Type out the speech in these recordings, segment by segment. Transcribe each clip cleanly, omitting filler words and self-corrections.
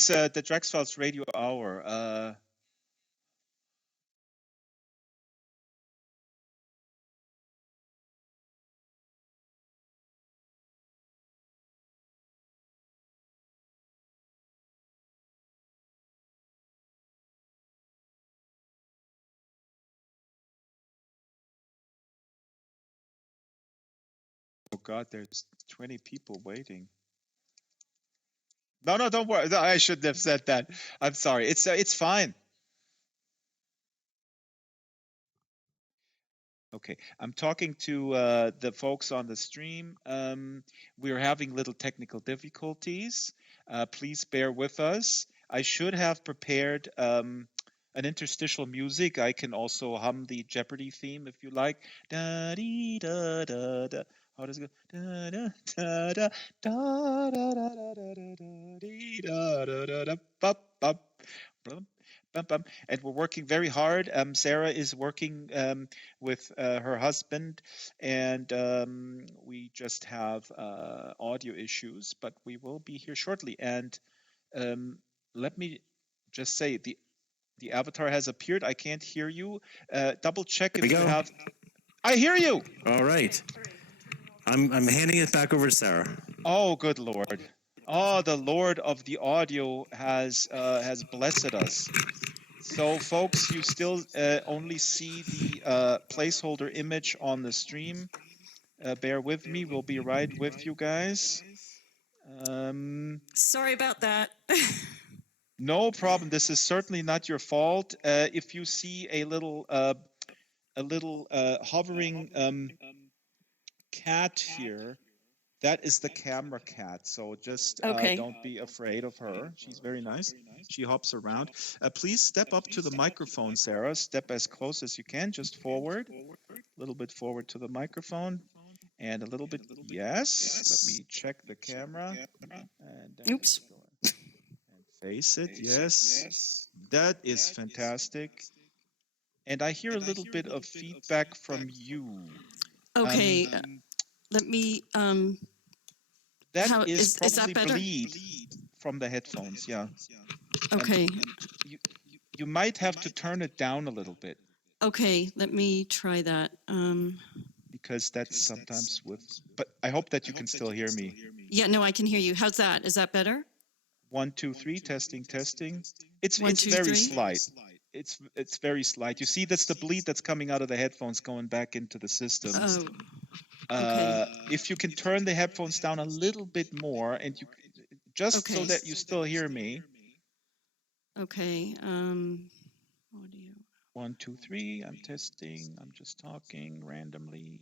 It's the Drax Files Radio Hour. Oh God, there's 20 people waiting. No, don't worry. No, I shouldn't have said that. I'm sorry. It's fine. Okay, I'm talking to the folks on the stream. We're having little technical difficulties. Please bear with us. I should have prepared an interstitial music. I can also hum the Jeopardy theme if you like. Da dee da da da. How does it go? Da da da da da da da da da da dee da da da da bum bum bum bum bum. And we're working very hard. Sarah is working with her husband, and we just have audio issues, but we will be here shortly. And um, let me just say the avatar has appeared. I can't hear you. Double check There we if you go. have. I hear you. All right. I'm handing it back over to Sarah. Oh, good Lord. Oh, the Lord of the audio has blessed us. So, folks, you still only see the placeholder image on the stream. Bear with me. We'll be right with you guys. Sorry about that. No problem. This is certainly not your fault. If you see a little hovering cat here, that is the camera cat. So just Okay. don't be afraid of her. She's very nice. She hops around. Please step up to the microphone, Sarah. Step as close as you can, just forward. A little bit forward to the microphone. And a little bit, yes. Let me check the camera. And Oops. and face it, yes. That is fantastic. And I hear a little bit of feedback from you. Okay. Let me. That How is is that probably better? bleed from the headphones, yeah. Okay. You might have to turn it down a little bit. Okay. Let me try that. Because that's sometimes with, but I hope that you can still hear me. Yeah. No, I can hear you. How's that? Is that better? 1, 2, 3, testing, testing. It's One, it's two, very three. slight. It's very slight. You see, that's the bleed that's coming out of the headphones going back into the system. Oh. Okay. If you can turn the headphones down a little bit more, and you just so Okay. that you still hear me. Okay. Audio. 1, 2, 3. I'm testing. I'm just talking randomly.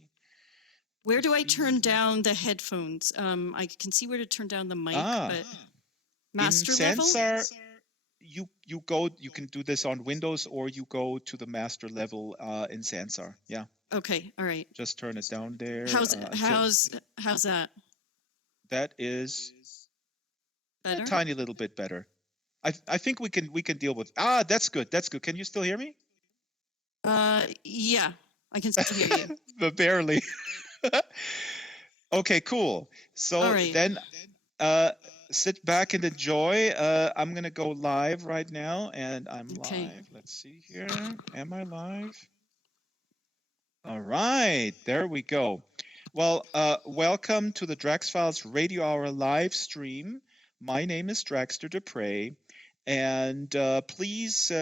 Where do I turn down the headphones? I can see where to turn down the mic, but master in level. Sansar, you go. You can do this on Windows, or you go to the master level in Sansar. Yeah. Okay. All right. Just turn it down there. How's that? That is Better? a tiny little bit better. I think we can deal with. Ah, that's good. That's good. Can you still hear me? Yeah, I can still hear you. But barely. Okay, cool. So right. then sit back and enjoy. I'm gonna go live right now, and I'm Okay. live. Let's see here. Am I live? All right, there we go. Well, welcome to the Drax Files Radio Hour live stream. My name is Draxter Dupre, and please,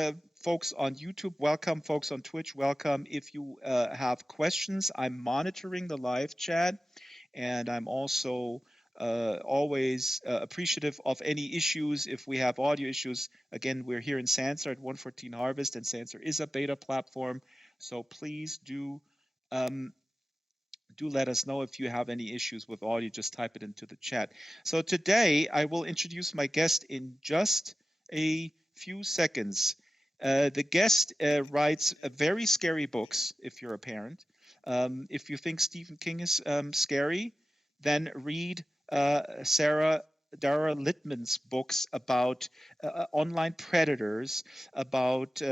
folks on YouTube, welcome. Folks on Twitch, welcome. If you have questions, I'm monitoring the live chat, and I'm also always appreciative of any issues. If we have audio issues, again, we're here in Sansar at 114 Harvest, and Sansar is a beta platform, so please do let us know if you have any issues with audio. Just type it into the chat. So today I will introduce my guest in just a few seconds. The guest writes very scary books, if you're a parent. If you think Stephen King is scary, then read Sarah Dara Littman's books about online predators, about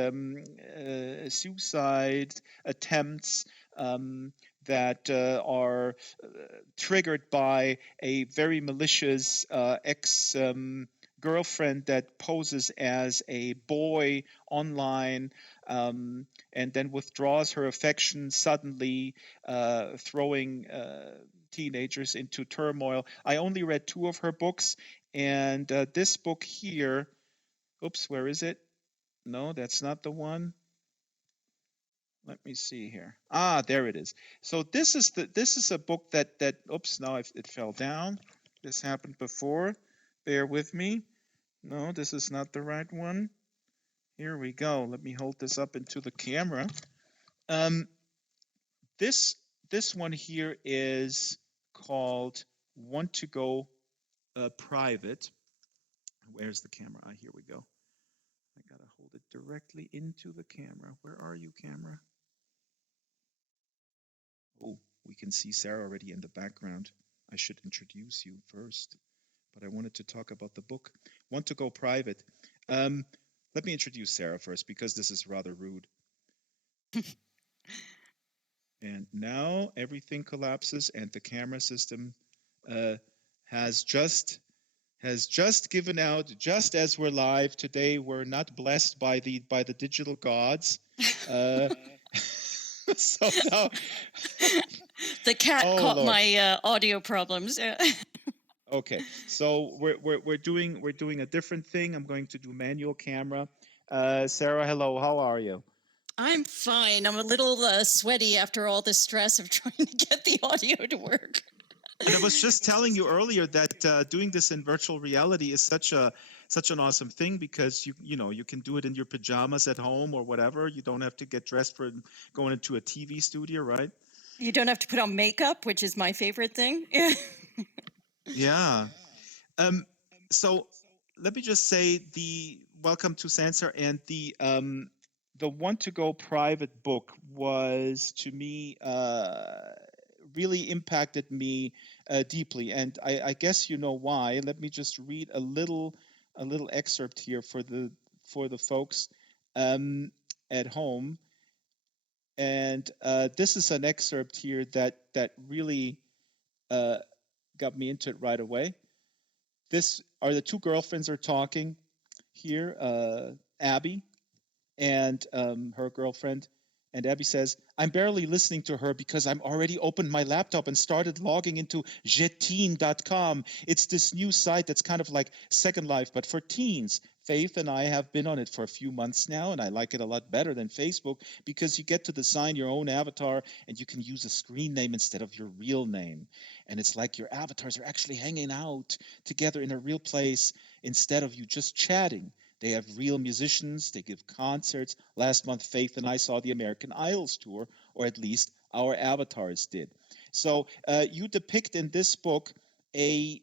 suicide attempts, that are triggered by a very malicious ex girlfriend that poses as a boy online, and then withdraws her affection suddenly, throwing teenagers into turmoil. I only read 2 of her books, and this book here, oops, where is it? No, that's not the one. Let me see here. Ah, there it is. So this is a book that oops, now it fell down. This happened before. Bear with me. No, this is not the right one. Here we go. Let me hold this up into the camera. Um, this one here is called Want to Go Private. Where's the camera? Ah, here we go. I gotta hold it directly into the camera. Where are you, camera? Oh, we can see Sarah already in the background. I should introduce you first, but I wanted to talk about the book. Want to Go Private. Let me introduce Sarah first because this is rather rude. And now everything collapses, and the camera system has just given out just as we're live today. We're not blessed by the digital gods. So now the cat caught Lord. my audio problems. Okay, so we're doing a different thing. I'm going to do manual camera. Sarah, hello. How are you? I'm fine. I'm a little sweaty after all the stress of trying to get the audio to work. And I was just telling you earlier that doing this in virtual reality is such an awesome thing because you can do it in your pajamas at home or whatever. You don't have to get dressed for going into a TV studio, right? You don't have to put on makeup, which is my favorite thing. Yeah. So let me just say welcome to Sansar, and the Want to Go Private book was to me really impacted me deeply, and I guess you know why. Let me just read a little excerpt here for the folks at home, and this is an excerpt here that really got me into it right away. This are the 2 girlfriends are talking here, Abby and her girlfriend. And Abby says, I'm barely listening to her because I'm already opened my laptop and started logging into jeteen.com. It's this new site that's kind of like Second Life, but for teens. Faith and I have been on it for a few months now, and I like it a lot better than Facebook because you get to design your own avatar and you can use a screen name instead of your real name. And it's like your avatars are actually hanging out together in a real place instead of you just chatting. They have real musicians. They give concerts. Last month, Faith and I saw the American Idols tour, or at least our avatars did. So you depict in this book a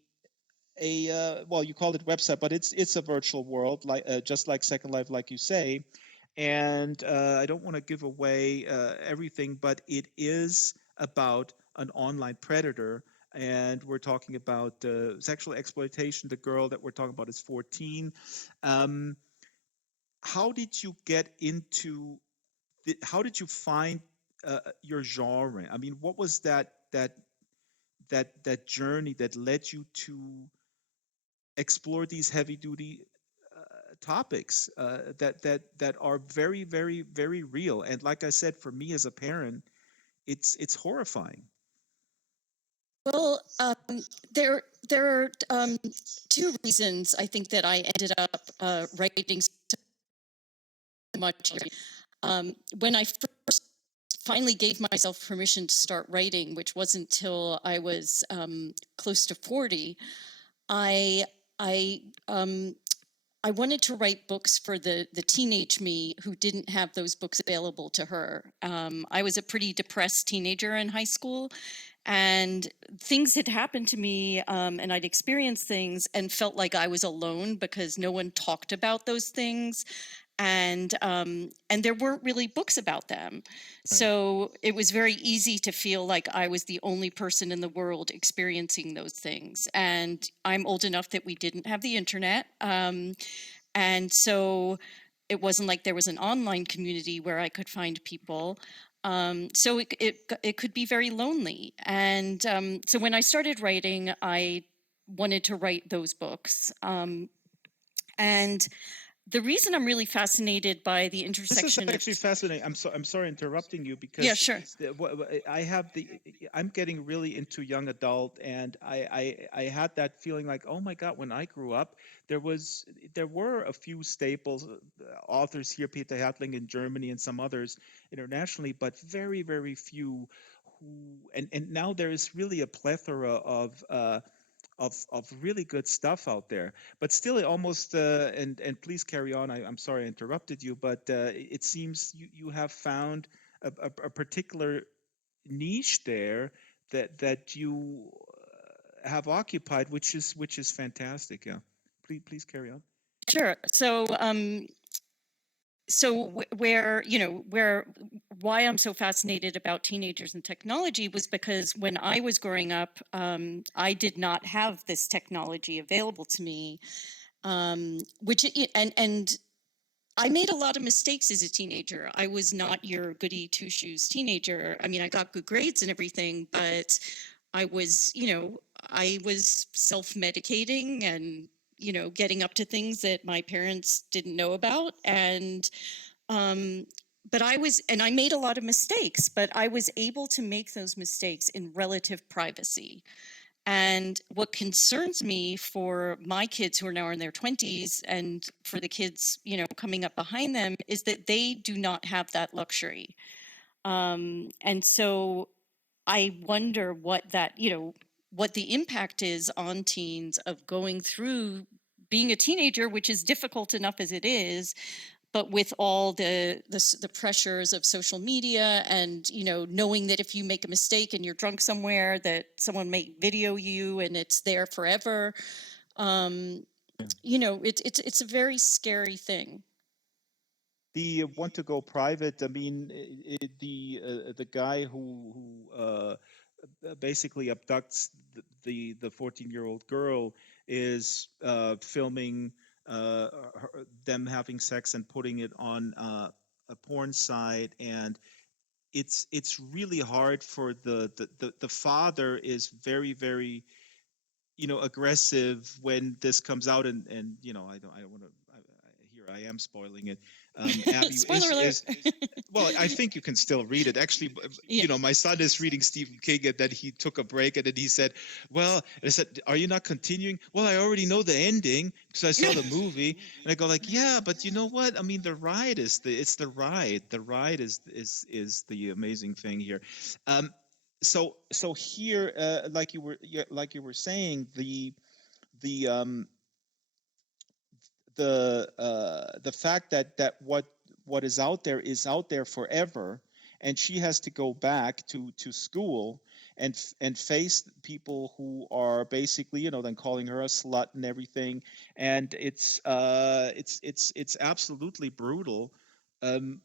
well, you called it website, but it's a virtual world, like just like Second Life, like you say. And I don't want to give away everything, but it is about an online predator, and we're talking about sexual exploitation. The girl that we're talking about is 14. How did you get into how did you find your genre? I mean, what was that journey that led you to explore these heavy duty topics that are very, very, very real? And like I said, for me as a parent, it's horrifying. Well, there are 2 reasons I think that I ended up writing so much. When I first finally gave myself permission to start writing, which wasn't until I was close to 40, I I um, I wanted to write books for the teenage me who didn't have those books available to her. I was a pretty depressed teenager in high school, and things had happened to me, and I'd experienced things and felt like I was alone because no one talked about those things, and there weren't really books about them. So it was very easy to feel like I was the only person in the world experiencing those things. And I'm old enough that we didn't have the internet. And so it wasn't like there was an online community where I could find people. So it could be very lonely. And so when I started writing, I wanted to write those books. And the reason I'm really fascinated by the This intersection is actually fascinating. I'm sorry interrupting you because Yeah, sure. I'm getting really into young adult, and I had that feeling like, oh my God, when I grew up, there were a few staples, authors here, Peter Hartling in Germany and some others internationally, but very, very few who, and now there is really a plethora of really good stuff out there. But still, it almost and please carry on. I'm sorry I interrupted you, but it seems you have found a particular niche there that you have occupied, which is fantastic. Yeah, please carry on. Sure. Where why I'm so fascinated about teenagers and technology was because when I was growing up, I did not have this technology available to me, and I made a lot of mistakes as a teenager. I was not your goody two shoes teenager. I mean, I got good grades and everything, but I was, I was self medicating and, getting up to things that my parents didn't know about. Um, but and I made a lot of mistakes, but I was able to make those mistakes in relative privacy. And what concerns me for my kids who are now in their 20s and for the kids, coming up behind them is that they do not have that luxury. And so I wonder what the impact is on teens of going through being a teenager, which is difficult enough as it is, but with all the pressures of social media and knowing that if you make a mistake and you're drunk somewhere that someone may video you and it's there forever. It's a very scary thing. The want to go private. I mean, the guy who basically abducts the 14-year-old girl is filming them having sex and putting it on a porn site, and it's really hard for the father is very, very aggressive when this comes out, and I don't want to here I am spoiling it. Abby Spoiler alert. well, I think you can still read it. Actually, Yeah. my son is reading Stephen King, and then he took a break, and then he said, "Well," and I said, "Are you not continuing?" "Well, I already know the ending because I saw the movie." And I go like, "Yeah, but you know what? I mean, the ride is it's the ride. The ride is the amazing thing here." So here, like you were saying, the the fact that what is out there forever, and she has to go back to school and face people who are basically then calling her a slut and everything, and it's absolutely brutal. um,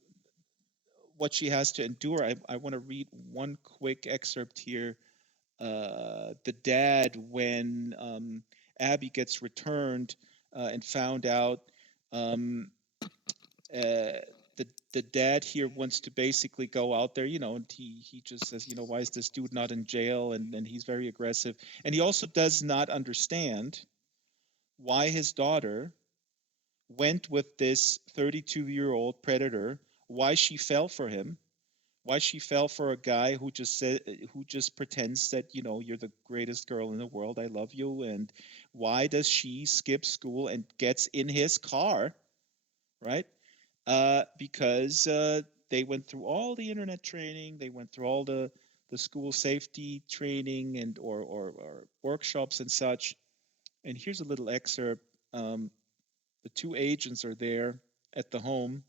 what she has to endure. I want to read one quick excerpt here. The dad, when Abby gets returned and found out, um, uh, the dad here wants to basically go out there, and he just says, why is this dude not in jail? And he's very aggressive, and he also does not understand why his daughter went with this 32-year-old predator, why she fell for him, why she fell for a guy who just pretends that you're the greatest girl in the world, I love you, and why does she skip school and gets in his car, right? Because they went through all the internet training, they went through all the school safety training and or workshops and such. And here's a little excerpt. The two agents are there at the home,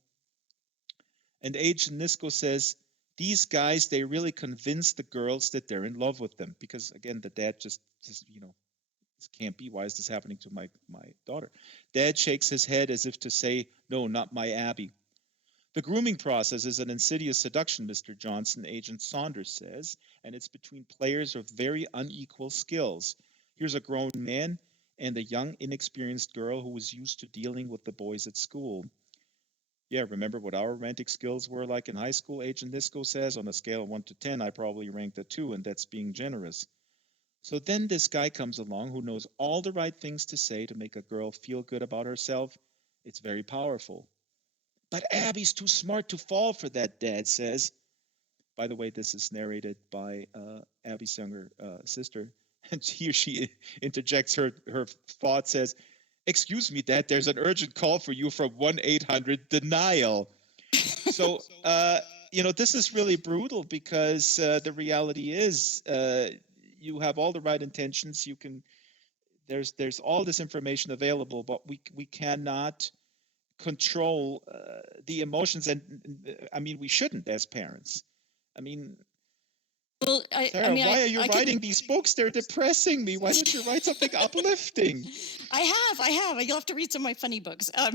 and Agent Nisco says, these guys, they really convince the girls that they're in love with them. Because again, the dad just this can't be. Why is this happening to my daughter? Dad shakes his head as if to say, no, not my Abby. The grooming process is an insidious seduction, Mr. Johnson, Agent Saunders says, and it's between players of very unequal skills. Here's a grown man and a young, inexperienced girl who was used to dealing with the boys at school. Yeah, remember what our romantic skills were like in high school, Agent Nisco says. On a scale of 1 to 10, I probably ranked a 2, and that's being generous. So then this guy comes along who knows all the right things to say to make a girl feel good about herself. It's very powerful. But Abby's too smart to fall for that, Dad says. By the way, this is narrated by Abby's younger sister. And here she interjects her thought, says, "Excuse me, Dad, there's an urgent call for you from 1-800-DENIAL." So, this is really brutal because the reality is you have all the right intentions. There's all this information available, but we cannot control the emotions. And I mean, we shouldn't as parents. I mean, Well, Sarah, why are you writing these books? They're depressing me. Why don't you write something uplifting? I have. You'll have to read some of my funny books. But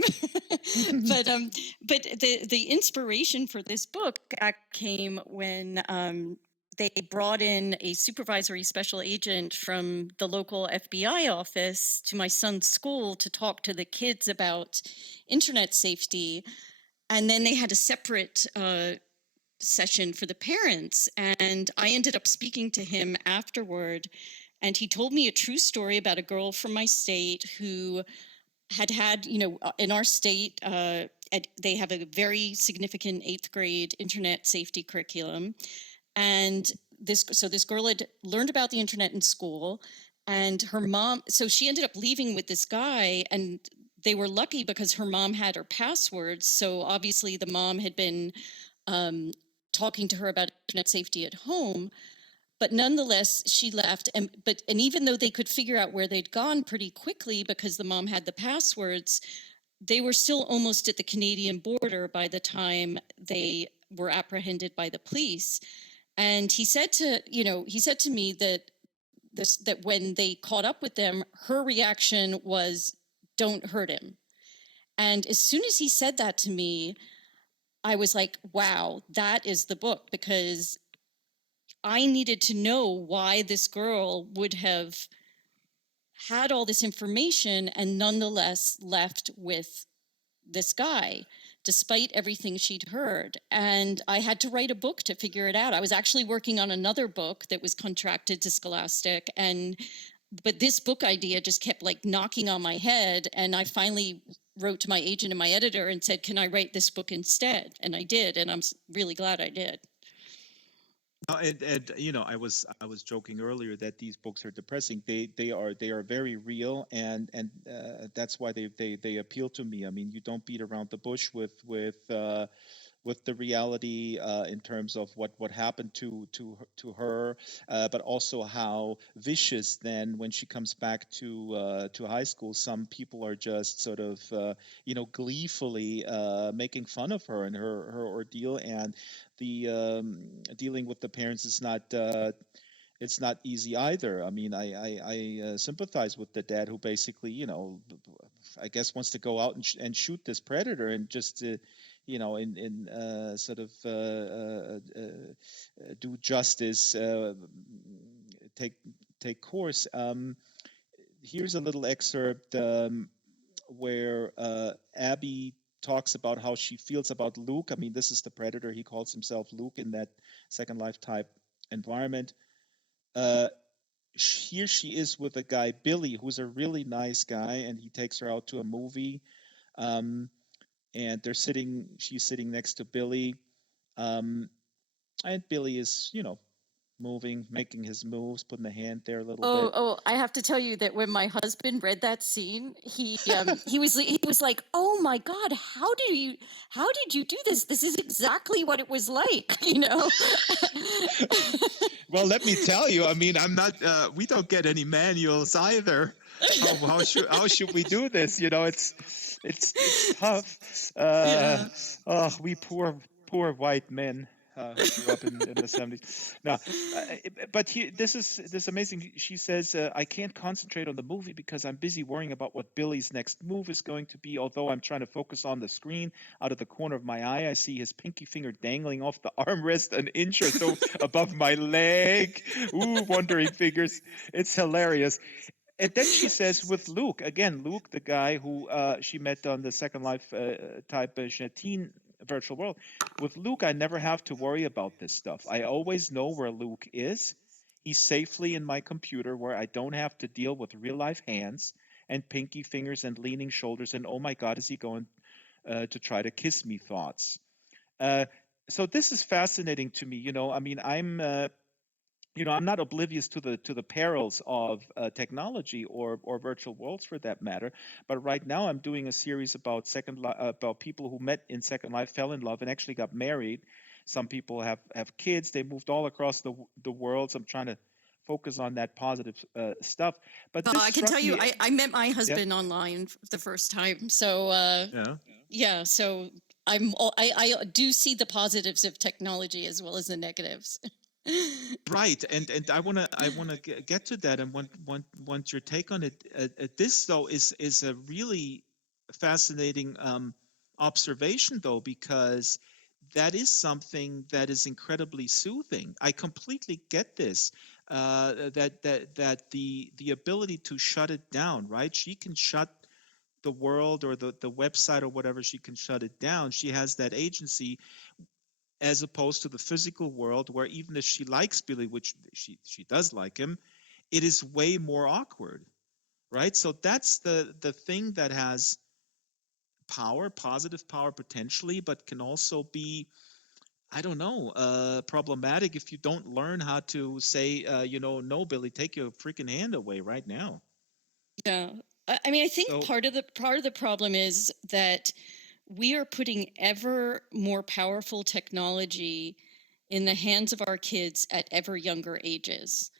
the inspiration for this book came when they brought in a supervisory special agent from the local FBI office to my son's school to talk to the kids about internet safety, and then they had a separate session for the parents, and I ended up speaking to him afterward, and he told me a true story about a girl from my state who had in our state they have a very significant 8th grade internet safety curriculum, and this girl had learned about the internet in school, and her mom, so she ended up leaving with this guy, and they were lucky because her mom had her passwords, so obviously the mom had been talking to her about internet safety at home, but nonetheless she left, and even though they could figure out where they'd gone pretty quickly because the mom had the passwords, they were still almost at the Canadian border by the time they were apprehended by the police. And he said to me that when they caught up with them, her reaction was, "Don't hurt him." And as soon as he said that to me, I was like, wow, that is the book, because I needed to know why this girl would have had all this information and nonetheless left with this guy, despite everything she'd heard. And I had to write a book to figure it out. I was actually working on another book that was contracted to Scholastic, but this book idea just kept like knocking on my head, and I finally wrote to my agent and my editor and said, "Can I write this book instead?" And I did, and I'm really glad I did. And I was joking earlier that these books are depressing. They are very real, and that's why they appeal to me. I mean, you don't beat around the bush with the reality in terms of what happened to her, but also how vicious then when she comes back to high school, some people are just sort of gleefully making fun of her and her ordeal, and the dealing with the parents is not. It's not easy either. I mean, I sympathize with the dad who basically, I guess wants to go out and shoot this predator and just in sort of do justice, take course. Here's a little excerpt where Abby talks about how she feels about Luke. I mean, this is the predator. He calls himself Luke in that Second Life type environment. Here she is with a guy, Billy, who's a really nice guy, and he takes her out to a movie. And she's sitting next to Billy. And Billy is, moving, making his moves, putting a hand there a little bit. Oh, I have to tell you that when my husband read that scene, he was like, "Oh my God, how did you do this? This is exactly what it was like," Well, let me tell you, I mean, I'm not, we don't get any manuals either. How should we do this? It's tough. Yeah. Oh, we poor white men who grew up in the 70s. Now, but this is amazing. She says, "I can't concentrate on the movie because I'm busy worrying about what Billy's next move is going to be. Although I'm trying to focus on the screen, out of the corner of my eye, I see his pinky finger dangling off the armrest an inch or so above my leg. Ooh, wandering fingers. It's hilarious." And then she says with Luke, again, Luke, the guy who she met on the Second Life type teen virtual world. With Luke, I never have to worry about this stuff. I always know where Luke is. safely in my computer where I don't have to deal with real life hands and pinky fingers and leaning shoulders and oh my God, is he going to try to kiss me thoughts. Uh, so this is fascinating to me. I mean, I'm not oblivious to the perils of technology or virtual worlds for that matter. But right now, I'm doing a series about about people who met in Second Life, fell in love, and actually got married. Some people have kids. They moved all across the world. So I'm trying to focus on that positive stuff. But Well, this I can tell struck you, me. I met my Yeah, husband online the first time. So, yeah. yeah, so I do see the positives of technology as well as the negatives. Right, and I wanna get to that and want your take on it. This though is a really fascinating observation though, because that is something that is incredibly soothing. I completely get this. That the ability to shut it down, right? She can shut the world or the website or whatever. She can shut it down. She has that agency, as opposed to the physical world where even if she likes Billy, which she does like him, it is way more awkward, right? So that's the thing that has power, positive power potentially, but can also be, I don't know, problematic if you don't learn how to say, no, Billy, take your freaking hand away right now. Yeah. I mean, I think So part of the problem is that we are putting ever more powerful technology in the hands of our kids at ever younger ages,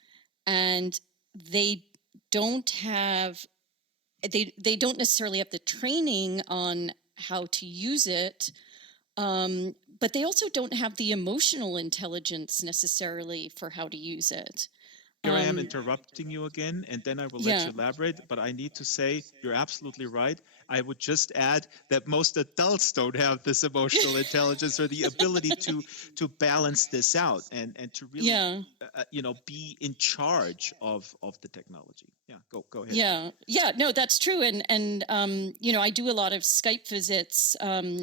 and they don't have they don't necessarily have the training on how to use it, but they also don't have the emotional intelligence necessarily for how to use it. here I am interrupting you again, and then I will let Yeah. you elaborate. But I need to say, you're absolutely right. I would just add that most adults don't have this emotional intelligence or the ability to balance this out and to really, Yeah. be in charge of the technology. Yeah, go ahead. Yeah, no, that's true. And you know, I do a lot of Skype visits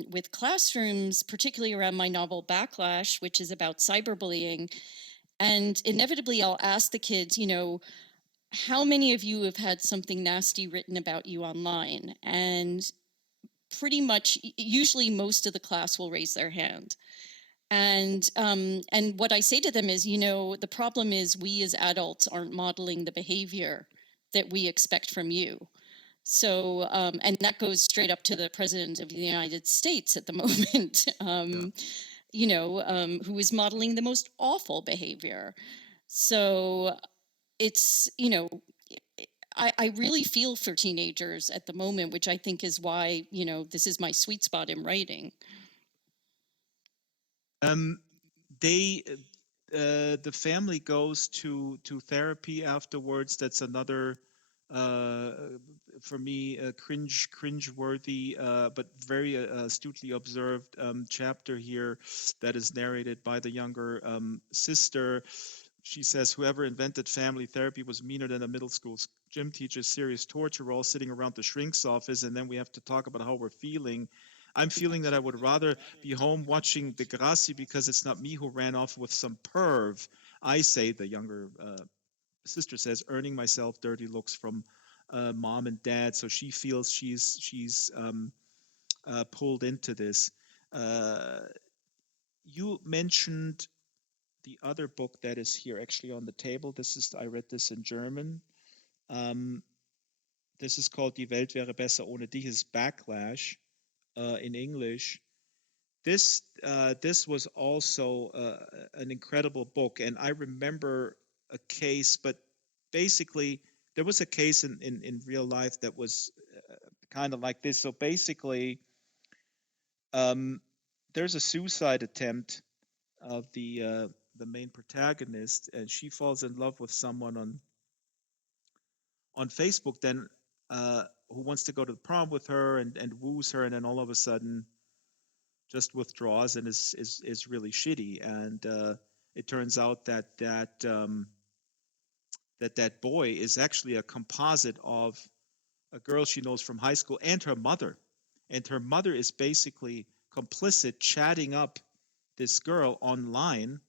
with classrooms, particularly around my novel Backlash, which is about cyberbullying. And inevitably, I'll ask the kids, you know, how many of you have had something nasty written about you online? And pretty much, usually, most of the class will raise their hand. And what I say to them is, you know, the problem is we as adults aren't modeling the behavior that we expect from you. So, and that goes straight up to the president of the United States at the moment, Yeah. who is modeling the most awful behavior. So it's, I really feel for teenagers at the moment, which I think is why, this is my sweet spot in writing. Um, they the family goes to therapy afterwards. That's another uh, for me cringe worthy but very astutely observed chapter here that is narrated by the younger sister. She says, whoever invented family therapy was meaner than a middle school gym teacher. Serious torture. We're all sitting around the shrink's office, and then we have to talk about how we're feeling. I'm feeling that I would rather be home watching Degrassi because it's not me who ran off with some perv. I say, the younger sister says, earning myself dirty looks from mom and dad. So she feels she's pulled into this. Uh, you mentioned the other book that is here actually on the table. I read this in German. Um, this is called Die Welt wäre besser ohne dich. Is Backlash in English. This was also an incredible book, and I remember a case, but basically there was a case in real life that was kind of like this. So basically, um, there's a suicide attempt of the main protagonist, and she falls in love with someone on Facebook, then who wants to go to the prom with her and woos her, and then all of a sudden just withdraws and is really shitty. And it turns out that boy is actually a composite of a girl she knows from high school and her mother. And her mother is basically complicit, chatting up this girl online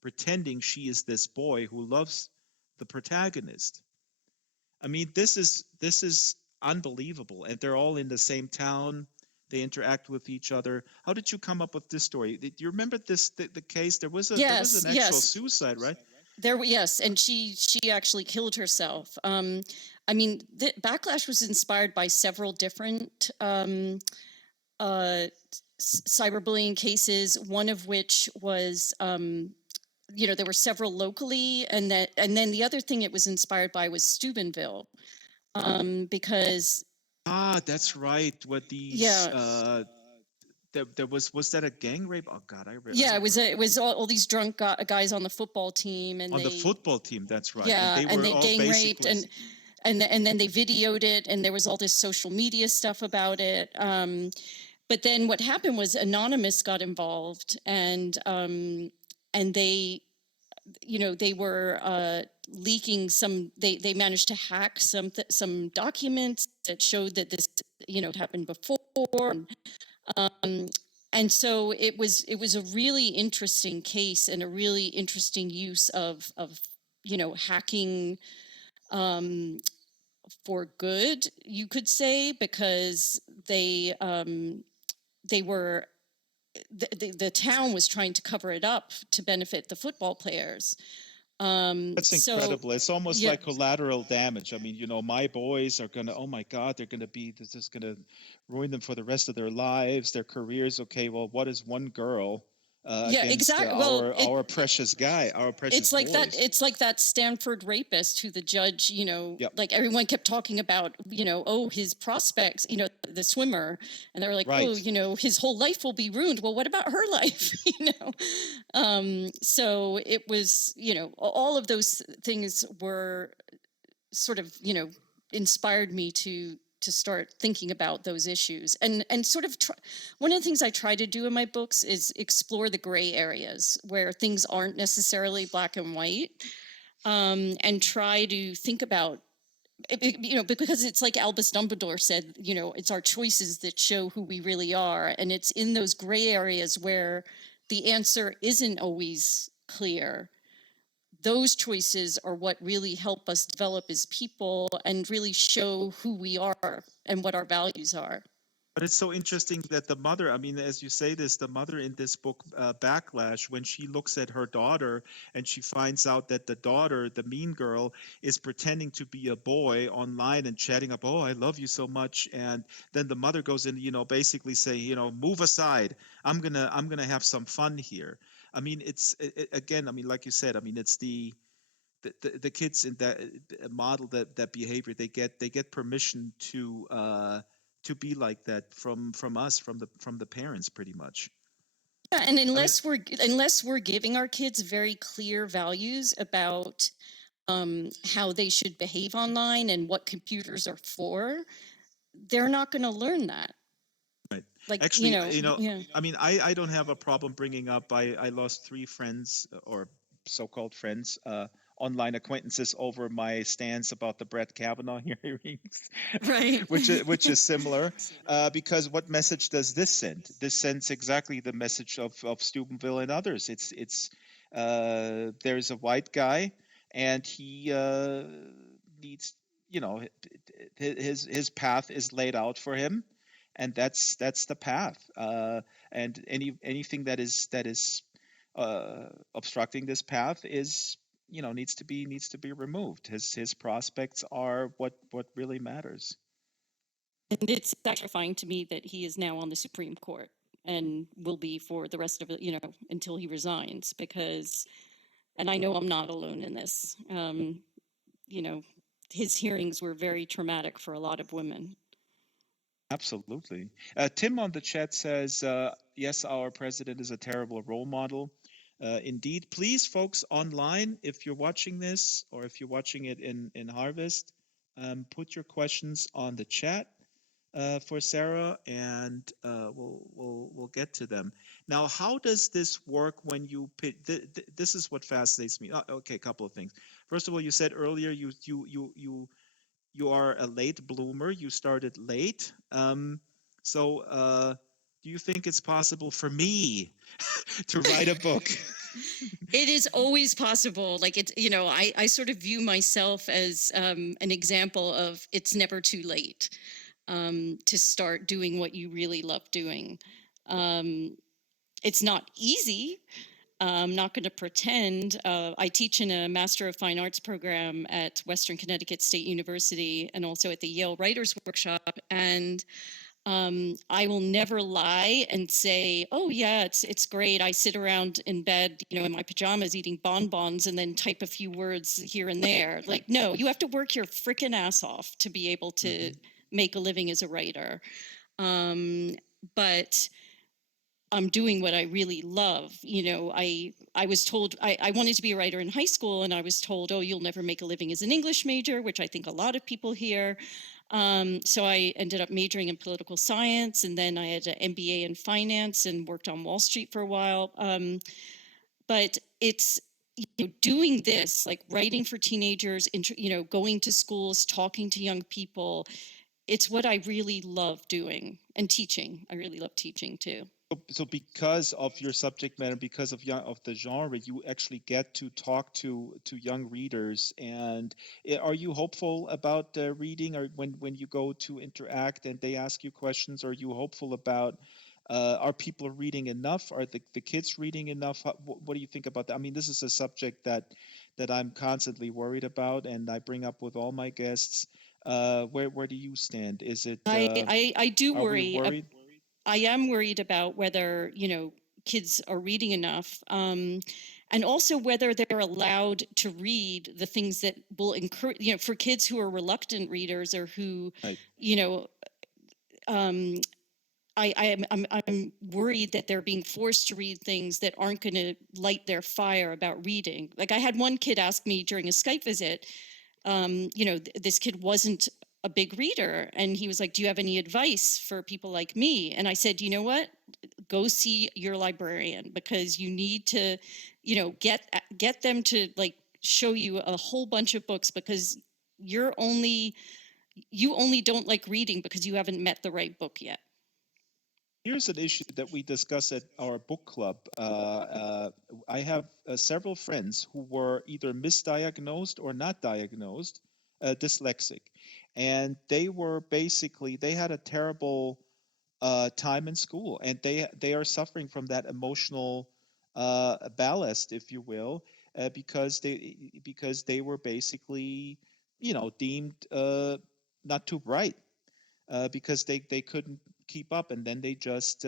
pretending she is this boy who loves the protagonist. I mean, this is unbelievable, and they're all in the same town. They interact with each other. How did you come up with this story? Do you remember this the case? There was Yes, an actual yes. suicide, right? Yes, and she actually killed herself. I mean, the Backlash was inspired by several different cyberbullying cases. One of which was, there were several locally, and then the other thing it was inspired by was Steubenville, because That's right. What these yeah, there was that a gang rape? Oh God, I yeah, remember. it was all these drunk guys on the football team, and On the football team, that's right, and yeah, they and were they all gang raped, basically and then they videoed it, and there was all this social media stuff about it. But then what happened was Anonymous got involved, and they, they were leaking some. They managed to hack some documents that showed that this, had happened before. Um, and so it was a really interesting case, and a really interesting use of hacking, um, for good, you could say, because they were the town was trying to cover it up to benefit the football players. That's So incredible. It's almost yeah, like collateral damage. I mean, my boys are gonna, oh my God, this is gonna ruin them for the rest of their lives, their careers. Okay, well, what is one girl yeah, against exactly. Well, our precious guy, our precious it's like that. boys? It's like that Stanford rapist who the judge, Yep, like everyone kept talking about, oh, his prospects, the swimmer, and they were like, oh, right. his whole life will be ruined. Well, what about her life? So it was, all of those things were sort of, inspired me to start thinking about those issues, and sort of one of the things I try to do in my books is explore the gray areas where things aren't necessarily black and white, and try to think about because it's like Albus Dumbledore said, it's our choices that show who we really are, and it's in those gray areas where the answer isn't always clear. Those choices are what really help us develop as people and really show who we are and what our values are. But it's so interesting that the mother, I mean, as you say this, the mother in this book, Backlash, when she looks at her daughter and she finds out that the daughter, the mean girl, is pretending to be a boy online and chatting up, oh, I love you so much. And then the mother goes in, basically saying, move aside. I'm gonna have some fun here. I mean, again, I mean, like you said, I mean, it's the kids in that model that behavior. They get permission to be like that from us, from the parents, pretty much. Yeah, and I mean, unless we're giving our kids very clear values about how they should behave online and what computers are for, they're not going to learn that. right. Like, Actually, yeah. I mean, I don't have a problem bringing up. I lost 3 friends, or so-called friends, online acquaintances, over my stance about the Brett Kavanaugh hearings, Right. which is similar, because what message does this send? This sends exactly the message of Steubenville and others. There's a white guy, and he needs, you know, his path is laid out for him, and that's the path. And anything that is obstructing this path is, needs to be removed. His prospects are what really matters. And it's satisfying to me that he is now on the Supreme Court and will be for the rest of it, until he resigns, because, and I know I'm not alone in this, you know, his hearings were very traumatic for a lot of women. Absolutely. Tim on the chat says, yes, our president is a terrible role model. Indeed. Please, folks online, if you're watching this, or if you're watching it in Harvest, put your questions on the chat for Sarah, and we'll get to them. Now, how does this work when you pick? This is what fascinates me. Okay, a couple of things. First of all, you said earlier you are a late bloomer. You started late. So do you think it's possible for me to write a book It is always possible. Like it's, I sort of view myself as an example of it's never too late to start doing what you really love doing. It's not easy. I'm not going to pretend. I teach in a Master of Fine Arts program at Western Connecticut State University and also at the Yale Writers Workshop. And I will never lie and say, "Oh yeah, it's great. I sit around in bed, in my pajamas, eating bonbons, and then type a few words here and there." Like, no, you have to work your freaking ass off to be able to make a living as a writer. But I'm doing what I really love. I was told I wanted to be a writer in high school, and I was told, "Oh, you'll never make a living as an English major," which I think a lot of people hear. So I ended up majoring in political science, and then I had an MBA in finance and worked on Wall Street for a while. But it's doing this, like writing for teenagers, going to schools, talking to young people. It's what I really love doing, and teaching. I really love teaching too. So because of your subject matter, because of the genre, you actually get to talk to young readers. And are you hopeful about reading, or when you go to interact and they ask you questions, are you hopeful about are people reading enough? Are the kids reading enough? What do you think about that? I mean, this is a subject that I'm constantly worried about, and I bring up with all my guests. Where do you stand? Is it I do are we worry. worried? I am worried about whether, kids are reading enough, and also whether they're allowed to read the things that will encourage, for kids who are reluctant readers or who, Right. um, I'm worried that they're being forced to read things that aren't going to light their fire about reading. Like I had one kid ask me during a Skype visit, this kid wasn't a big reader, and he was like, "Do you have any advice for people like me?" And I said, "You know what? Go see your librarian, because you need to, get them to like show you a whole bunch of books, because you only don't like reading because you haven't met the right book yet." Here's an issue that we discuss at our book club. I have several friends who were either misdiagnosed or not diagnosed dyslexic, and they had a terrible time in school, and they are suffering from that emotional ballast, if you will, because they were basically, deemed not too bright, because they couldn't keep up, and then they just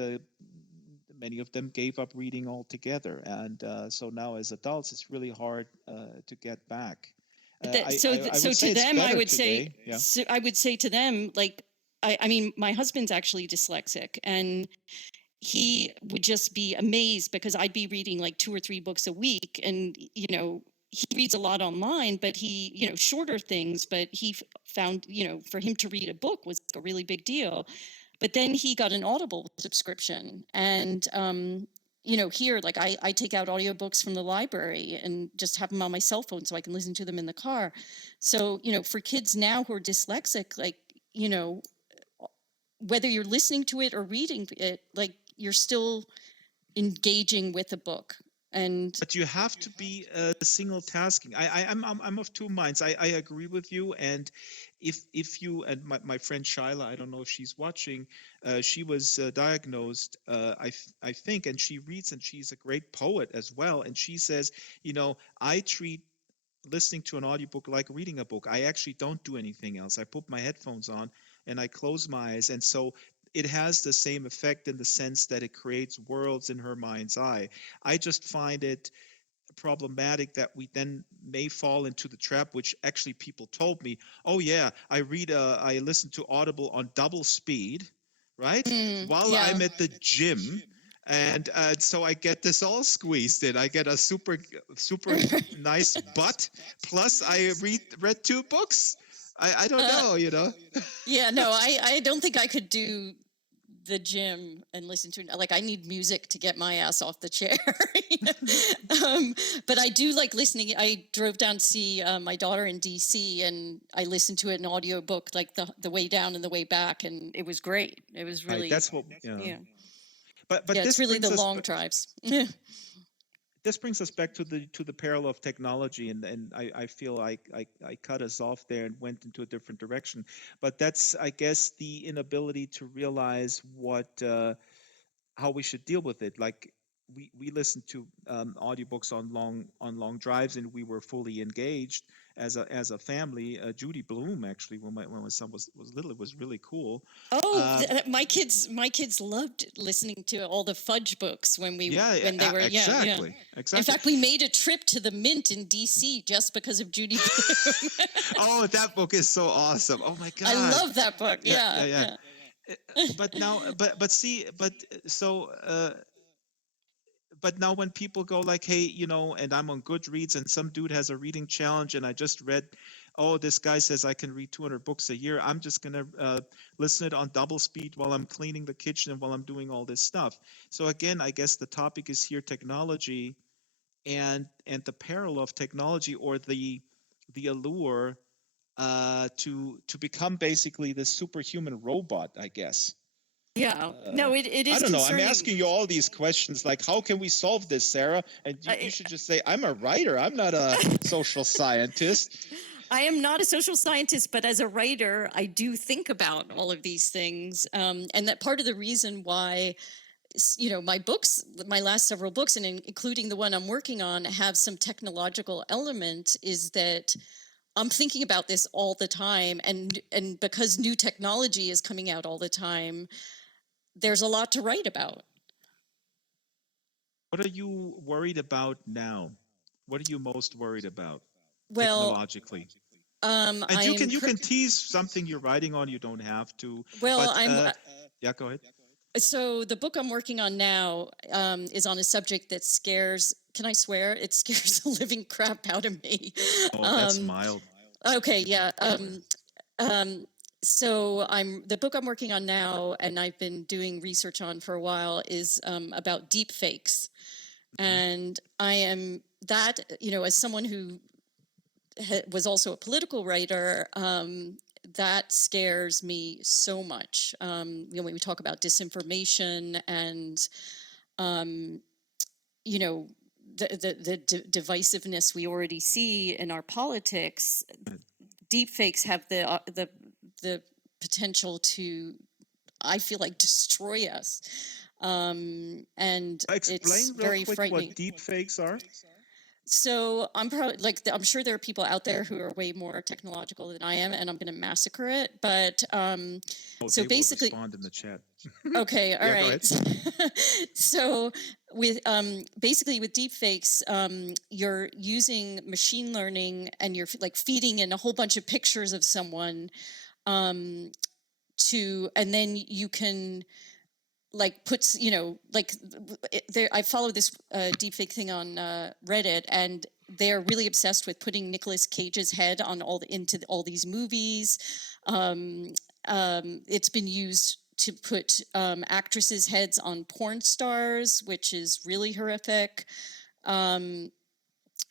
many of them gave up reading altogether, and so now as adults it's really hard to get back. I So would say to it's them, I better would say, today. Yeah. so I would say to them, like, I mean, my husband's actually dyslexic, and he would just be amazed because I'd be reading like 2 or 3 books a week, and he reads a lot online, but he, shorter things, but he found, for him to read a book was a really big deal. But then he got an Audible subscription, and here, like I take out audiobooks from the library and just have them on my cell phone so I can listen to them in the car. So, for kids now who are dyslexic, like, you know, whether you're listening to it or reading it, like you're still engaging with a book. And But you have to be single tasking. I'm of two minds. I agree with you. And if you, and my friend Shyla, I don't know if she's watching, she was diagnosed, I think, and she reads, and she's a great poet as well. And she says, I treat listening to an audiobook like reading a book. I actually don't do anything else. I put my headphones on and I close my eyes. And so it has the same effect in the sense that it creates worlds in her mind's eye. I just find it problematic that we then may fall into the trap, which actually people told me, oh yeah, I listen to Audible on double speed, right? While yeah. I'm at the gym. And so I get this all squeezed in. I get a super nice butt. Plus, I read 2 books. I don't know. Yeah, no, I don't think I could do the gym and listen to, like, I need music to get my ass off the chair. But I do like listening. I drove down to see my daughter in DC, and I listened to it in audiobook, like the way down and the way back, and it was great. It was really, Right, that's what. yeah. But Yeah, it's this really brings the us. long drives. this brings us back to the peril of technology, and I feel like I cut us off there and went into a different direction. But that's, I guess, the inability to realize what how we should deal with it. Like we listened to audiobooks on long drives, and we were fully engaged as a family. Judy Bloom, actually, when my son was little, it was really cool. Oh, Um, my kids loved listening to all the Fudge books yeah, when they were exactly, In exactly. fact, we made a trip to the Mint in D.C. just because of Judy Bloom. Oh, that book is so awesome. Oh my I God. love that book. Yeah, Yeah, yeah, yeah. yeah. But now, but see, so but now when people go like, hey, and I'm on Goodreads, and some dude has a reading challenge, and I just read, oh, this guy says I can read 200 books a year. I'm just gonna listen it on double speed while I'm cleaning the kitchen and while I'm doing all this stuff. So again, I guess the topic is here technology, and the peril of technology, or the allure to become basically this superhuman robot, I guess. Yeah. No, it I is don't know. I'm concerning. asking you all these questions, like, how can we solve this, Sarah? And you should just say, I'm a writer. I'm not a social scientist. I am not a social scientist, but as a writer, I do think about all of these things. And that part of the reason why, my books, my last several books, and including the one I'm working on, have some technological element is that I'm thinking about this all the time. And because new technology is coming out all the time, there's a lot to write about. What are you worried about now? What are you most worried about Well, technologically? And I you am, can you can tease something you're writing on. You don't have to, well, but I'm, yeah, go ahead. so the book I'm working on now is on a subject that scares. Can I swear? It scares the living crap out of me. Oh, that's Um, mild. okay, You can yeah. swear. So the book I'm working on now, and I've been doing research on for a while, is about deep fakes, Mhm. and I am that as someone who was also a political writer. That scares me so much. When we talk about disinformation and um, you know the divisiveness we already see in our politics, deepfakes have the potential to, I feel like, destroy us, and it's Explain real very quick frightening. what deep fakes are. So I'm probably like I'm sure there are people out there who are way more technological than I am, and I'm going to massacre it. But Oh, so they will basically, respond in the chat. okay, all Yeah, go right. ahead. So with basically with deepfakes, you're using machine learning, and you're like feeding in a whole bunch of pictures of someone um, and then you can like puts like there. I follow this deepfake thing on Reddit, and they're really obsessed with putting Nicolas Cage's head on all these movies. Um, it's been used to put actresses' heads on porn stars, which is really horrific. Um,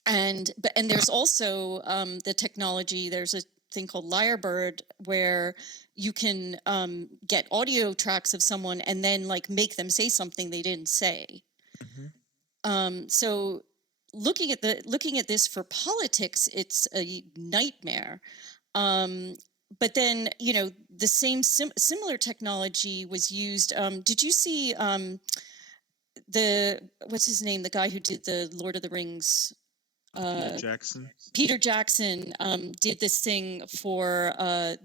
and there's also the technology. There's a thing called Lyrebird where you can get audio tracks of someone and then like make them say something they didn't say. Mhm. So looking at this for politics, it's a nightmare. Um, but then the same similar technology was used. Did you see the what's his name? The guy who did the Lord of the Rings. Peter Uh, Jackson. Peter Jackson did this thing for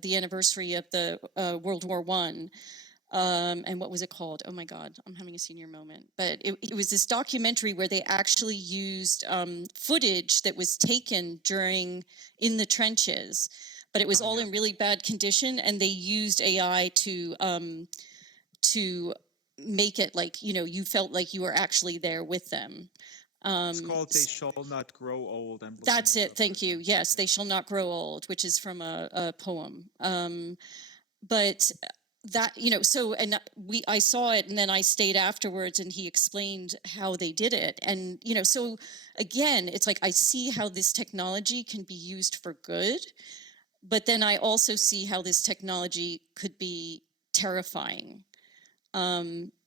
the anniversary of the World War One. And what was it called? Oh my God, I'm having a senior moment. But it was this documentary where they actually used footage that was taken in the trenches, but it was Oh all yeah. in really bad condition, and they used AI to make it like you felt like you were actually there with them. It's Um, called They Shall Not Grow Old. I'm looking that's it it. up Thank right you. now. Yes, they shall not grow old, which is from a poem. But that so and I saw it, and then I stayed afterwards, and he explained how they did it, and so again, it's like I see how this technology can be used for good, but then I also see how this technology could be terrifying.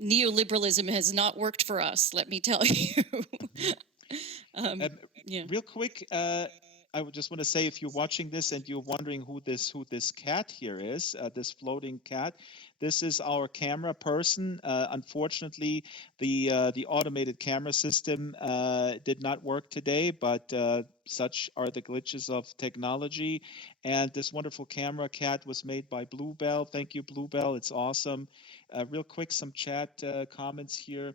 neoliberalism has not worked for us, let me tell you. Um, Yeah. Real quick, I would just want to say, if you're watching this and you're wondering who this cat here is, this floating cat, this is our camera person. Unfortunately, the automated camera system did not work today, but such are the glitches of technology. And this wonderful camera cat was made by Bluebell. Thank you, Bluebell. It's awesome. Real quick, some chat comments here.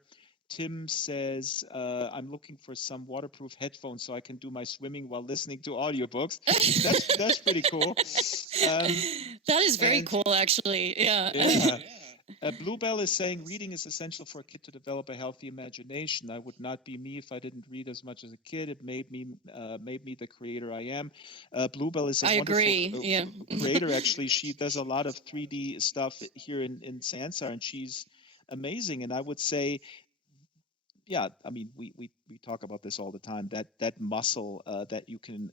Tim says, I'm looking for some waterproof headphones so I can do my swimming while listening to audiobooks. That's pretty cool. That is very cool, actually. Yeah. Yeah. Bluebell is saying reading is essential for a kid to develop a healthy imagination. I would not be me if I didn't read as much as a kid. It made me the creator I am. Bluebell is a I wonderful agree. Yeah. creator. Actually, she does a lot of 3D stuff here in Sansar, and she's amazing. And I would say, yeah, I mean, we talk about this all the time. That muscle that you can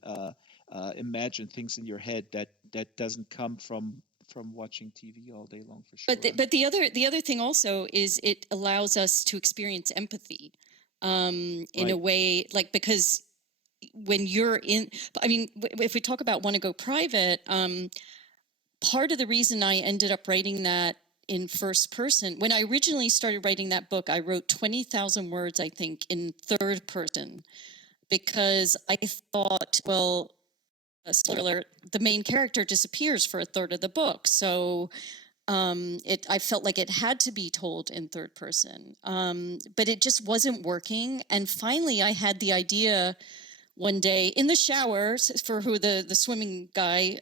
imagine things in your head that doesn't come from watching TV all day long, for sure. But the other thing also is it allows us to experience empathy in Right. a way, like, because when you're in, I mean, if we talk about Want to Go Private, part of the reason I ended up writing that in first person, when I originally started writing that book, I wrote 20,000 words, I think, in third person, because I thought, well, spoiler alert, the main character disappears for a third of the book. So I felt like it had to be told in third person, but it just wasn't working. And finally, I had the idea one day in the shower, for who the swimming guy.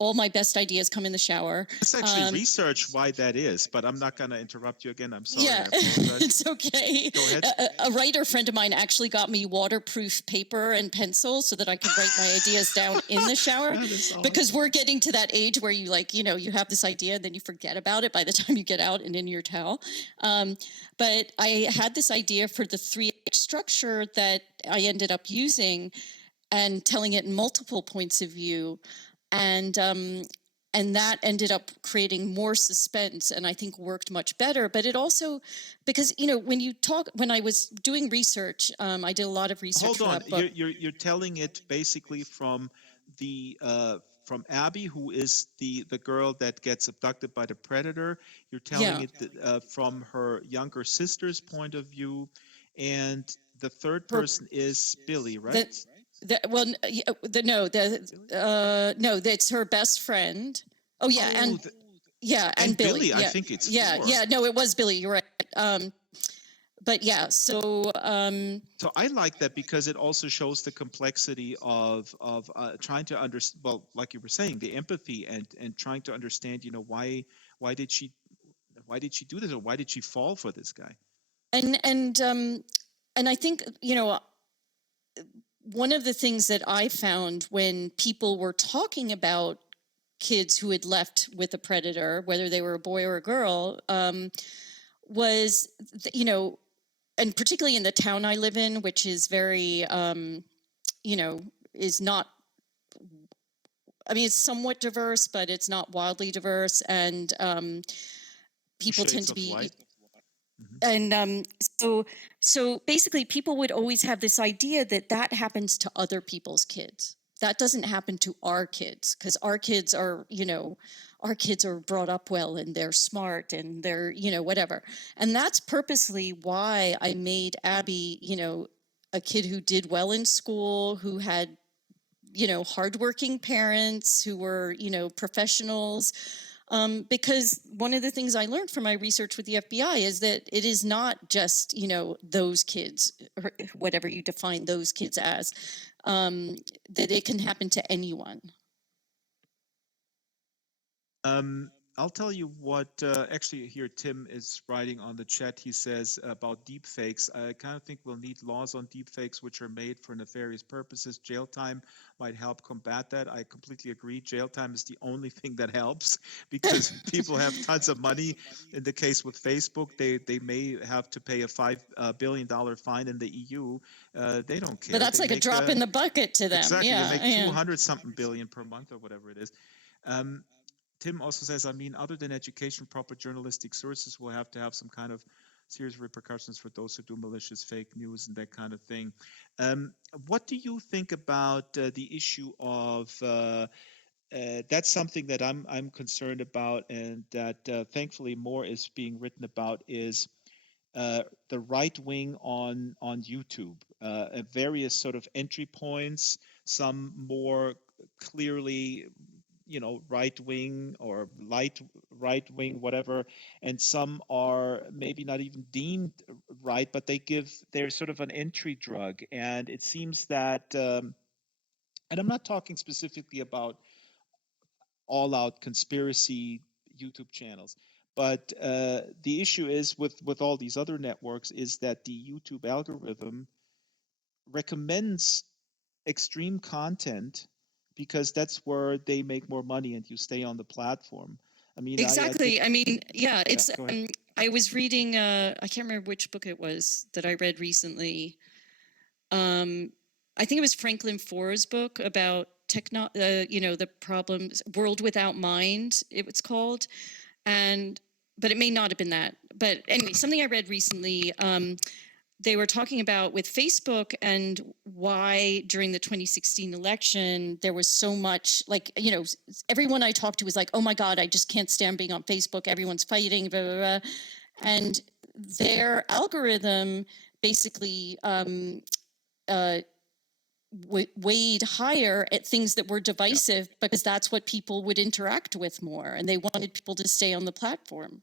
All my best ideas come in the shower. Let's actually research why that is, but I'm not going to interrupt you again. I'm sorry. Yeah, I apologize. it's okay. Go ahead. A writer friend of mine actually got me waterproof paper and pencil so that I could write my ideas down in the shower. Awesome. Because we're getting to that age where you, like, you have this idea and then you forget about it by the time you get out and in your towel. But I had this idea for the 3-act structure that I ended up using and telling it in multiple points of view. And that ended up creating more suspense, and I think worked much better. But it also, because when I was doing research, I did a lot of research. Hold on, for that book. you're telling it basically from from Abby, who is the girl that gets abducted by the predator. You're telling it from her younger sister's point of view, and the third person is Billy, right? No, that's her best friend. Oh yeah, and Billy. I think it's no, it was Billy. You're right. But yeah, so so I like that because it also shows the complexity of trying to understand. Well, like you were saying, the empathy and trying to understand. Why did she do this, or why did she fall for this guy? And I think one of the things that I found when people were talking about kids who had left with a predator, whether they were a boy or a girl, was, and particularly in the town I live in, which is very, is not, I mean, it's somewhat diverse, but it's not wildly diverse. And people tend to be... And so basically, people would always have this idea that happens to other people's kids. That doesn't happen to our kids, because our kids are brought up well and they're smart and they're, whatever. And that's purposely why I made Abby, a kid who did well in school, who had, hardworking parents, who were, professionals. Because one of the things I learned from my research with the FBI is that it is not just, those kids, or whatever you define those kids as, that it can happen to anyone. I'll tell you what, actually here Tim is writing on the chat. He says about deepfakes, I kind of think we'll need laws on deepfakes which are made for nefarious purposes. Jail time might help combat that. I completely agree. Jail time is the only thing that helps, because people have tons of money. In the case with Facebook, they may have to pay a $5 billion fine in the EU. They don't care. But that's like a drop in the bucket to them. Exactly. Yeah, they make 200 something billion per month or whatever it is. Tim also says, I mean, other than education, proper journalistic sources will have to have some kind of serious repercussions for those who do malicious fake news and that kind of thing. Um, what do you think about the issue of that's something that I'm concerned about, and that thankfully more is being written about, is the right wing on YouTube, at various sort of entry points, some more clearly, right wing or light right wing, whatever, and some are maybe not even deemed right, but they're sort of an entry drug, and it seems that. And I'm not talking specifically about all out conspiracy YouTube channels. But the issue is with all these other networks is that the YouTube algorithm recommends extreme content because that's where they make more money and you stay on the platform. I mean, I did. Exactly. I mean, yeah, Yeah, it's go ahead. I was reading I can't remember which book it was that I read recently. I think it was Franklin Foer's book about the problems, World Without Mind, it was called. And but it may not have been that. But anyway, something I read recently, they were talking about with Facebook and why during the 2016 election there was so much, like, everyone I talked to was like, oh my God, I just can't stand being on Facebook. Everyone's fighting, blah, blah, blah. And their algorithm basically uh, weighed higher at things that were Yeah. divisive because that's what people would interact with more, and they wanted people to stay on the platform.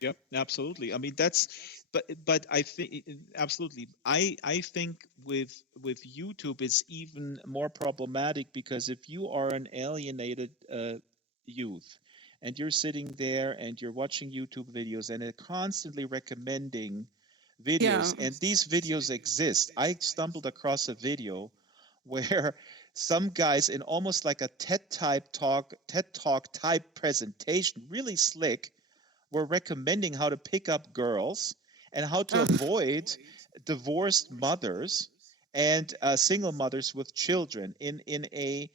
Yep, absolutely. I mean, but I think absolutely. I think with YouTube, it's even more problematic because if you are an alienated youth and you're sitting there and you're watching YouTube videos and it constantly recommending Yeah. videos, and these videos exist. I stumbled across a video where some guys in almost like a TED Talk type presentation, really slick, were recommending how to pick up girls and how to avoid divorced mothers and single mothers with children in a.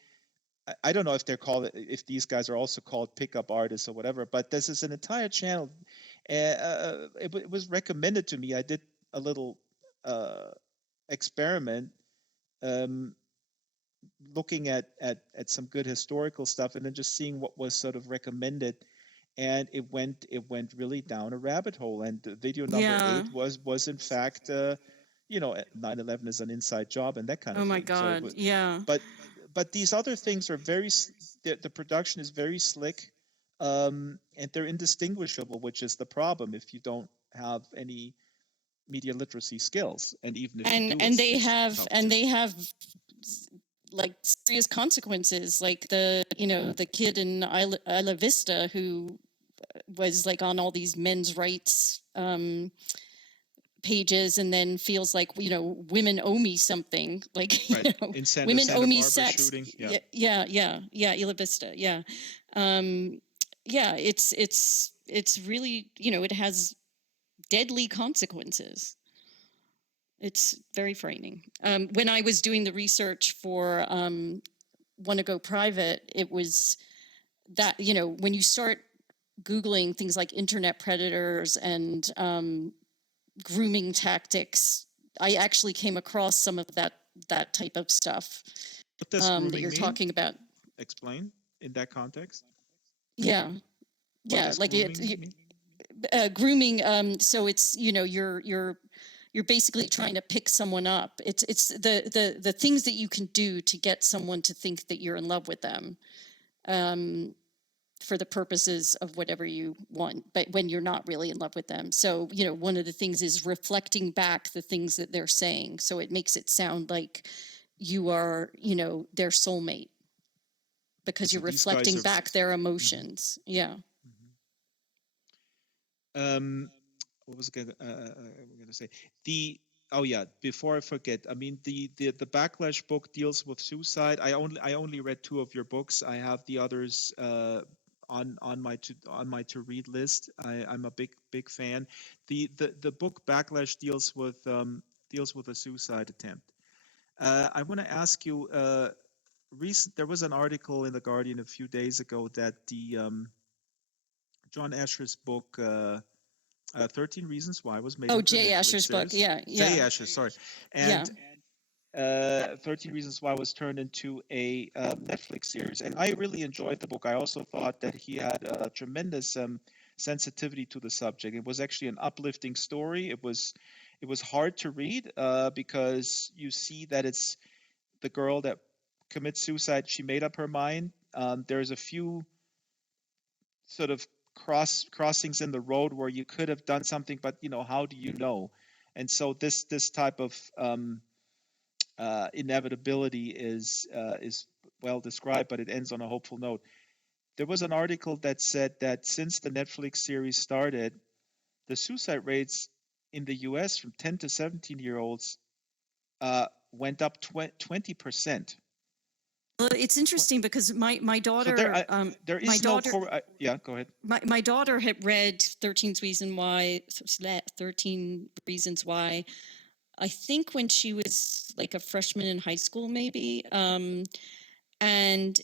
I don't know if they're called, if these guys are also called pickup artists or whatever, but this is an entire channel. It was recommended to me. I did a little experiment, um, looking at some good historical stuff and then just seeing what was sort of recommended, and it went really down a rabbit hole, and video number Yeah. 8 was in fact 9/11 is an inside job and that kind Oh of my thing. So God. Yeah. but these other things are the production is very slick, and they're indistinguishable, which is the problem if you don't have any media literacy skills, and even if you and do, and it's they have tough and to. they have like serious consequences, like the kid in Isla Vista who was like on all these men's rights pages, and then feels like, women owe me something, like, Right, in women owe Santa me Barbara sex. shooting. Yeah. Yeah, yeah, Isla Vista, yeah. Yeah, it's really, it has deadly consequences. It's very frightening. When I was doing the research for Want to Go Private, it was that, when you start Googling things like internet predators and grooming tactics, I actually came across some of that type of stuff What does that grooming you're mean? talking about. Explain in that context. Yeah, What yeah, does like grooming mean? grooming. So it's, you're basically trying to pick someone up. It's the things that you can do to get someone to think that you're in love with them, for the purposes of whatever you want, but when you're not really in love with them. So, one of the things is reflecting back the things that they're saying, so it makes it sound like you are, their soulmate, because So you're these guys reflecting are. back their Mhm, emotions. Yeah. mhm. What was I'm gonna say? The Oh yeah, before I forget, I mean the backlash book deals with suicide. I only read 2 of your books. I have the others on my to read list. I'm a big fan. The book Backlash deals with a suicide attempt. I want to ask you, there was an article in the Guardian a few days ago that the John Asher's book 13 Reasons Why was made Oh, into a Jay Netflix Asher's book. series. Yeah, Jay yeah, Asher, sorry, yeah. and 13 Reasons Why was turned into a Netflix series, and I really enjoyed the book. I also thought that he had a tremendous sensitivity to the subject. It was actually an uplifting story. It was hard to read because you see that it's the girl that commits suicide. She made up her mind. There's a few sort of crossings in the road where you could have done something, but how do you know? And so this type of inevitability is well described, but it ends on a hopeful note. There was an article that said that since the Netflix series started, the suicide rates in the U.S. from 10 to 17-year-olds went up 20%. Well, it's interesting because my So daughter there my is no daughter yeah, go ahead. my daughter had read 13 Reasons Why, I think when she was like a freshman in high school, maybe. And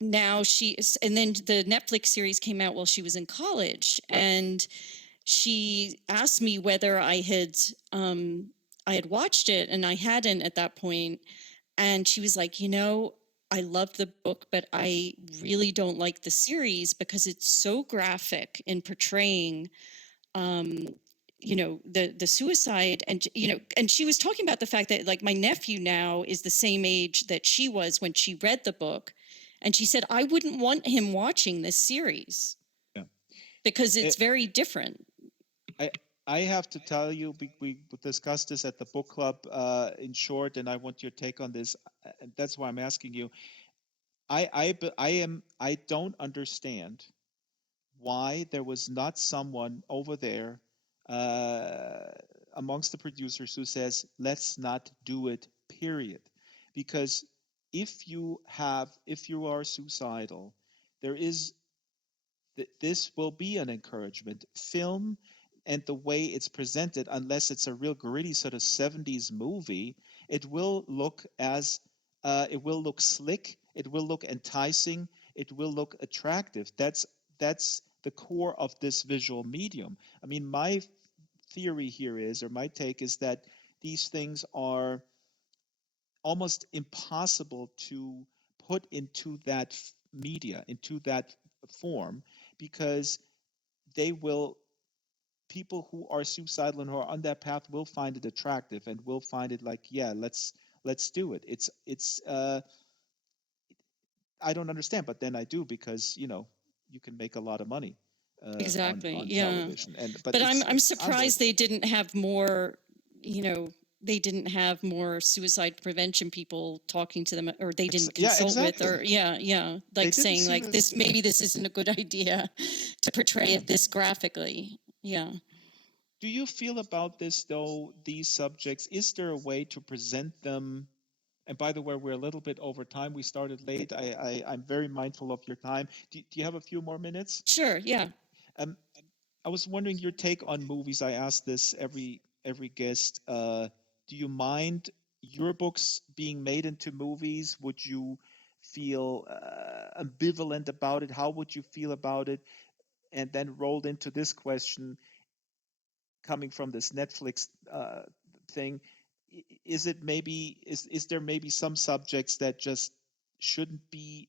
now she is, and then the Netflix series came out while she was in college, and she asked me whether I had watched it, and I hadn't at that point. And she was like, I love the book, but I really don't like the series because it's so graphic in portraying the suicide. And and she was talking about the fact that, like, my nephew now is the same age that she was when she read the book, and she said, I wouldn't want him watching this series Yeah. because it's It, very different. I I have to tell you, we discussed this at the book club in short, and I want your take on this. And that's why I'm asking you. I don't understand why there was not someone over there uh, amongst the producers who says, let's not do it, period. Because if you are suicidal, there is this will be an encouragement. Film and the way it's presented, unless it's a real gritty sort of 70s movie, it will look slick, it will look enticing, it will look attractive. That's the core of this visual medium. I mean, my theory here is, or my take is, that these things are almost impossible to put into that media, into that form, because they will people who are suicidal and who are on that path will find it attractive and will find it like, yeah, let's do it. It's I don't understand, but then I do, because you can make a lot of money Exactly. on Yeah. television. But But I'm it's surprised unbelievable. they didn't have more, you know, they didn't have more suicide prevention people talking to them, or they didn't Yeah, consult with, exactly. or yeah, They like didn't saying see like this. this, maybe this isn't a good idea to portray Yeah. it this graphically. Yeah. Do you feel about this, though, these subjects? Is there a way to present them? And by the way, we're a little bit over time. We started late. I'm very mindful of your time. Do you have a few more minutes? Sure. Yeah. Um, I was wondering your take on movies. I ask this every guest. Do you mind your books being made into movies? Would you feel ambivalent about it? How would you feel about it? And then rolled into this question, coming from this Netflix thing, is there maybe some subjects that just shouldn't be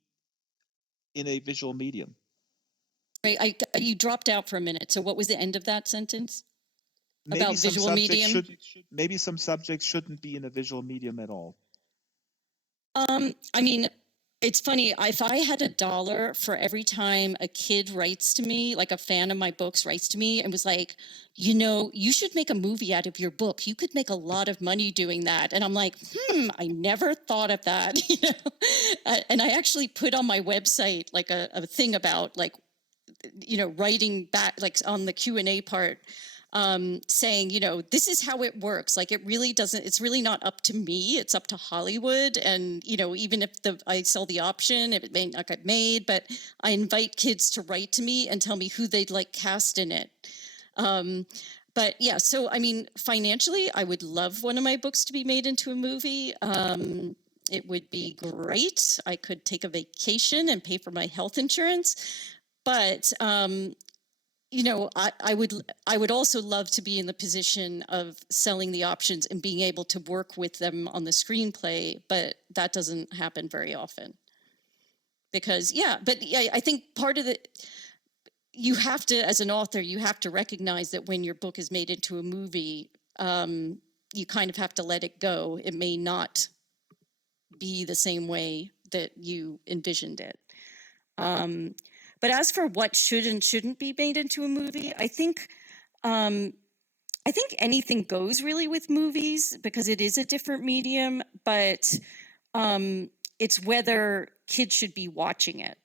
in a visual medium? You dropped out for a minute. So what was the end of that sentence Maybe about some visual subjects medium? should maybe some subjects shouldn't be in a visual medium at all. I mean, it's funny. If I had $1 for every time a kid writes to me, like a fan of my books writes to me and was like, you should make a movie out of your book. You could make a lot of money doing that. And I'm like, I never thought of that. And I actually put on my website like a thing about, like, writing back, like on the Q&A part, saying, this is how it works. Like, it really doesn't, it's really not up to me. It's up to Hollywood. And, even if I sell the option, if it may not get made, but I invite kids to write to me and tell me who they'd like cast in it. But yeah, so I mean, financially, I would love one of my books to be made into a movie. It would be great. I could take a vacation and pay for my health insurance, but I would also love to be in the position of selling the options and being able to work with them on the screenplay, but that doesn't happen very often. Because I think part of you have to, as an author, you have to recognize that when your book is made into a movie, you kind of have to let it go. It may not be the same way that you envisioned it. But as for what should and shouldn't be made into a movie, I think anything goes really with movies because it is a different medium, but it's whether kids should be watching it.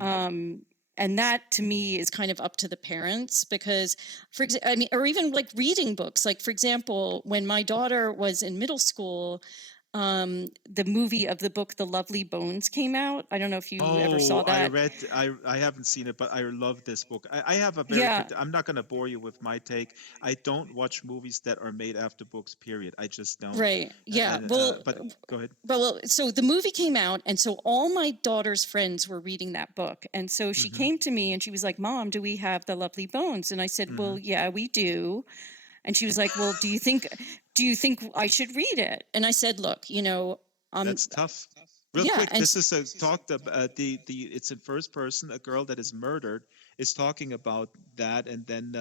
And that to me is kind of up to the parents because, for example, I mean, or even like reading books. Like, for example, when my daughter was in middle school, the movie of the book The Lovely Bones came out. I don't know if you ever saw that. I haven't seen it, but I love this book. I have a Yeah. I'm not going to bore you with my take. I don't watch movies that are made after books, period. I just don't. Right. Yeah. But go ahead. Well, so the movie came out, and so all my daughter's friends were reading that book. And so she came to me and she was like, "Mom, do we have The Lovely Bones?" And I said, "Well, yeah, we do." And she was like, "Well, do you think I should read it?" And I said, "Look, That's tough. Real yeah, quick, and this is a talk it's in first person. A girl that is murdered is talking about that, and then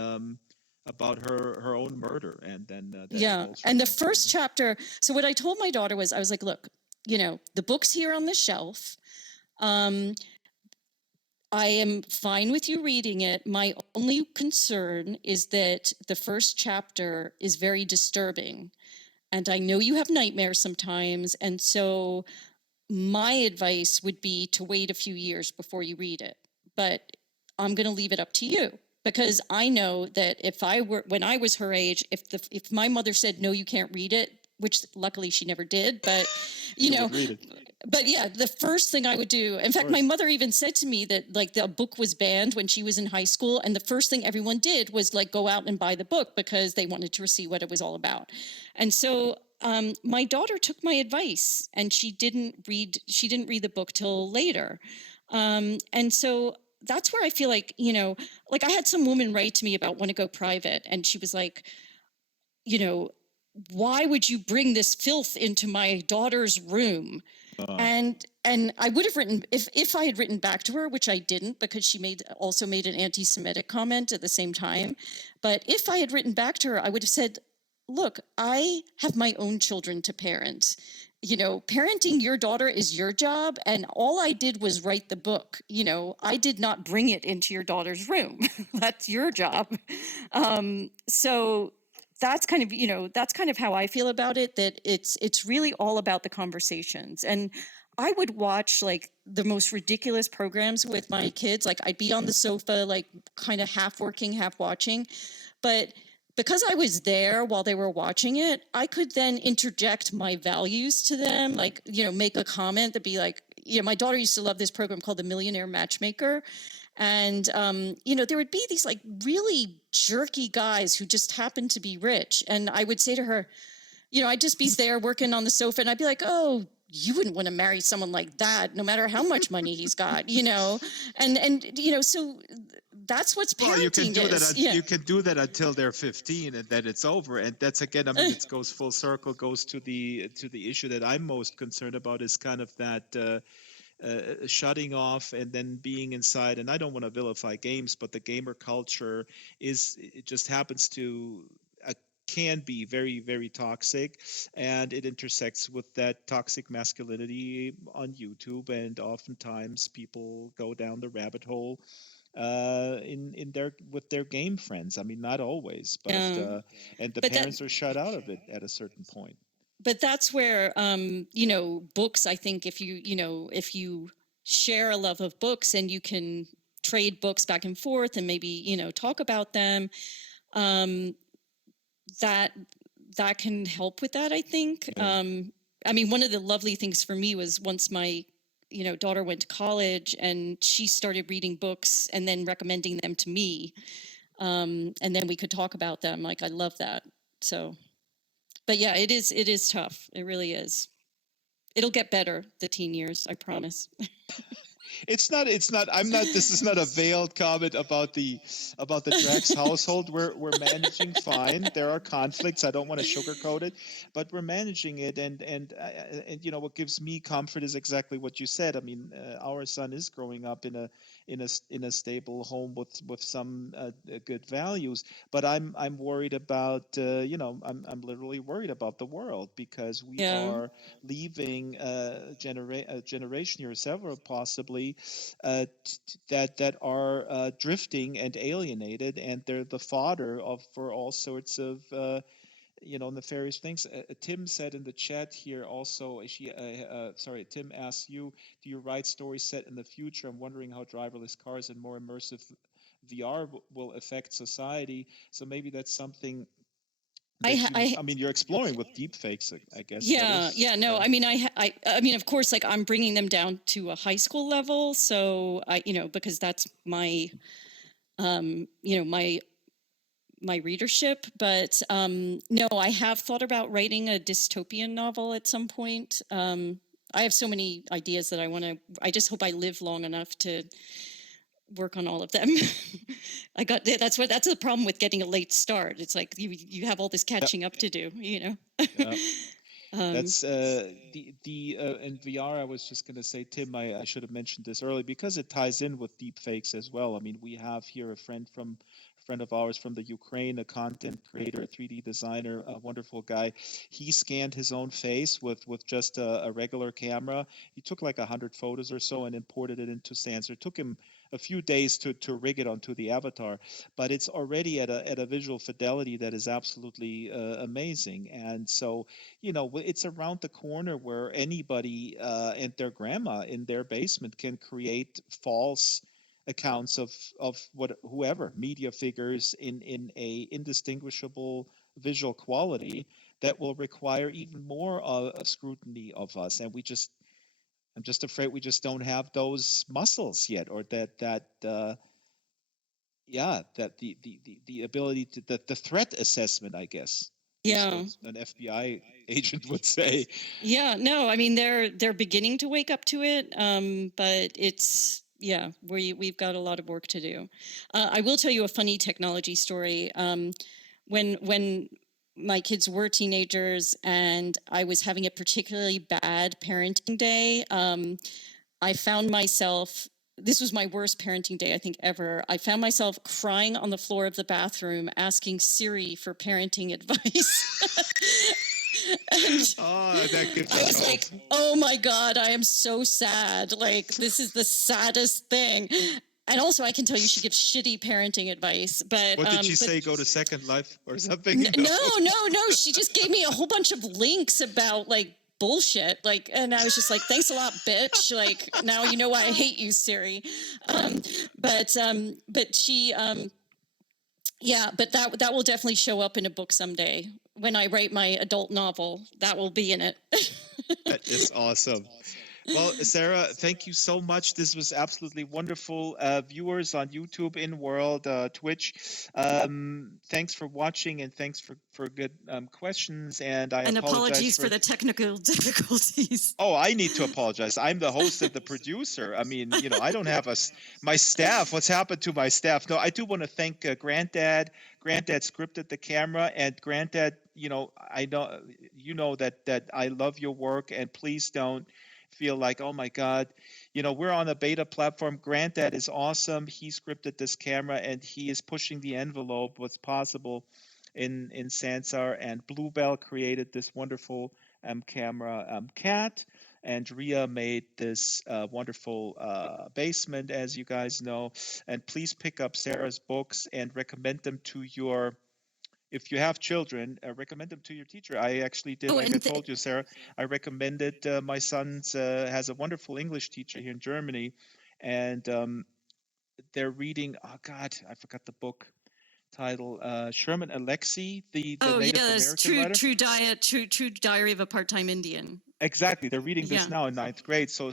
about her own murder, and then that yeah. evolves from And the there. first chapter. So what I told my daughter was, I was like, "Look, the book's here on the shelf. I am fine with you reading it. My only concern is that the first chapter is very disturbing. And I know you have nightmares sometimes. And so my advice would be to wait a few years before you read it. But I'm going to leave it up to you. Because I know that when I was her age, if my mother said, no, you can't read it, which luckily she never did, but, Read it. but yeah, the first thing I would do, in fact, my mother even said to me that like the book was banned when she was in high school. And the first thing everyone did was like go out and buy the book because they wanted to see what it was all about. And so my daughter took my advice and she didn't read the book till later. And so that's where I feel like, like I had some woman write to me about Want to Go Private. And she was like, why would you bring this filth into my daughter's room? And I would have written, if I had written back to her, which I didn't, because she also made an anti-Semitic comment at the same time. But if I had written back to her, I would have said, look, I have my own children to parent. Parenting your daughter is your job. And all I did was write the book. I did not bring it into your daughter's room. That's your job. So that's kind of how I feel about it, that it's really all about the conversations. And I would watch like the most ridiculous programs with my kids. Like I'd be on the sofa, like kind of half working, half watching. But because I was there while they were watching it, I could then interject my values to them, like, make a comment that'd be like, my daughter used to love this program called The Millionaire Matchmaker. And, there would be these like really jerky guys who just happened to be rich. And I would say to her, I'd just be there working on the sofa and I'd be like, oh, you wouldn't want to marry someone like that, no matter how much money he's got, and so that's what's parenting. Well, you can do is. that. You can do that until they're 15, and then it's over. And that's again, I mean, it goes full circle. Goes to the issue that I'm most concerned about is kind of that. Shutting off and then being inside. And I don't want to vilify games, but the gamer culture it just happens to can be very, very toxic, and it intersects with that toxic masculinity on YouTube. And oftentimes people go down the rabbit hole in with their game friends. I mean, not always, but and the parents are shut out of it at a certain point. But that's where books, I think if you share a love of books and you can trade books back and forth and maybe talk about them, that can help with that, I think. I mean, one of the lovely things for me was once my daughter went to college and she started reading books and then recommending them to me, and then we could talk about them. Like, I love that. So but yeah, it is tough. It really is. It'll get better, the teen years, I promise. It's not. I'm not. This is not a veiled comment about the Drax household. We're managing fine. There are conflicts. I don't want to sugarcoat it, but we're managing it. And what gives me comfort is exactly what you said. I mean, our son is growing up in a stable home with some good values. But I'm worried about I'm literally worried about the world, because we Yeah. are leaving a generation here, several possibly, that are drifting and alienated, and they're the fodder for all sorts of nefarious things. Tim said in the chat here also. Sorry, Tim asks you, do you write stories set in the future? I'm wondering how driverless cars and more immersive VR will affect society. So maybe that's something that you're exploring with deepfakes, I guess. Yeah, no, I mean, I mean, of course, like, I'm bringing them down to a high school level, so because that's my, my readership. But no, I have thought about writing a dystopian novel at some point. I have so many ideas that I just hope I live long enough to work on all of them. That's the problem with getting a late start. It's like you have all this catching up to do, Yeah. That's the in VR. I was just going to say, Tim, I should have mentioned this early, because it ties in with deep fakes as well. I mean, we have here a friend of ours from the Ukraine, a content creator, a 3D designer, a wonderful guy. He scanned his own face with just a regular camera. He took like 100 photos or so and imported it into Sansar. It took him a few days to rig it onto the avatar, but it's already at a visual fidelity that is absolutely amazing. And so, it's around the corner where anybody and their grandma in their basement can create false accounts of whoever media figures in a indistinguishable visual quality that will require even more scrutiny of us. And I'm just afraid we just don't have those muscles yet, or that the ability to the threat assessment, I guess, is Yeah. what an FBI agent would say. Yeah, no, I mean, they're beginning to wake up to it, but we've got a lot of work to do. I will tell you a funny technology story. When my kids were teenagers and I was having a particularly bad parenting day, I found myself. This was my worst parenting day, I think, ever. I found myself crying on the floor of the bathroom, asking Siri for parenting advice. That gives I us was hope. like, oh my God, I am so sad. Like, this is the saddest thing. And also, I can tell you she gives shitty parenting advice. But What did she say? Go to Second Life or something? No. She just gave me a whole bunch of links about like bullshit. Like, and I was just like, thanks a lot, bitch. Like, now you know why I hate you, Siri. But she, yeah, but that will definitely show up in a book someday. When I write my adult novel, that will be in it. That is awesome. Well, Sarah, thank you so much. This was absolutely wonderful. Viewers on YouTube, in world, Twitch, thanks for watching, and thanks for good questions. And I apologize apologies for the technical difficulties. Oh, I need to apologize. I'm the host and the producer. I mean, I don't have my staff. What's happened to my staff? No, I do want to thank Granddad. Granddad scripted the camera, and Granddad, I know that I love your work, and please don't feel like, oh my God, we're on a beta platform. Granddad is awesome. He scripted this camera, and he is pushing the envelope. What's possible in Sansar, and Bluebell created this wonderful camera Cat, and Ria made this wonderful basement, as you guys know. And please pick up Sarah's books and recommend them to if you have children, recommend them to your teacher. I actually did, like I told you, Sarah, I recommended my son's has a wonderful English teacher here in Germany, and they're reading, oh God, I forgot the book title, Sherman Alexie, the Native American writer. True Diary of a Part-Time Indian. Exactly, they're reading this now in 9th grade. So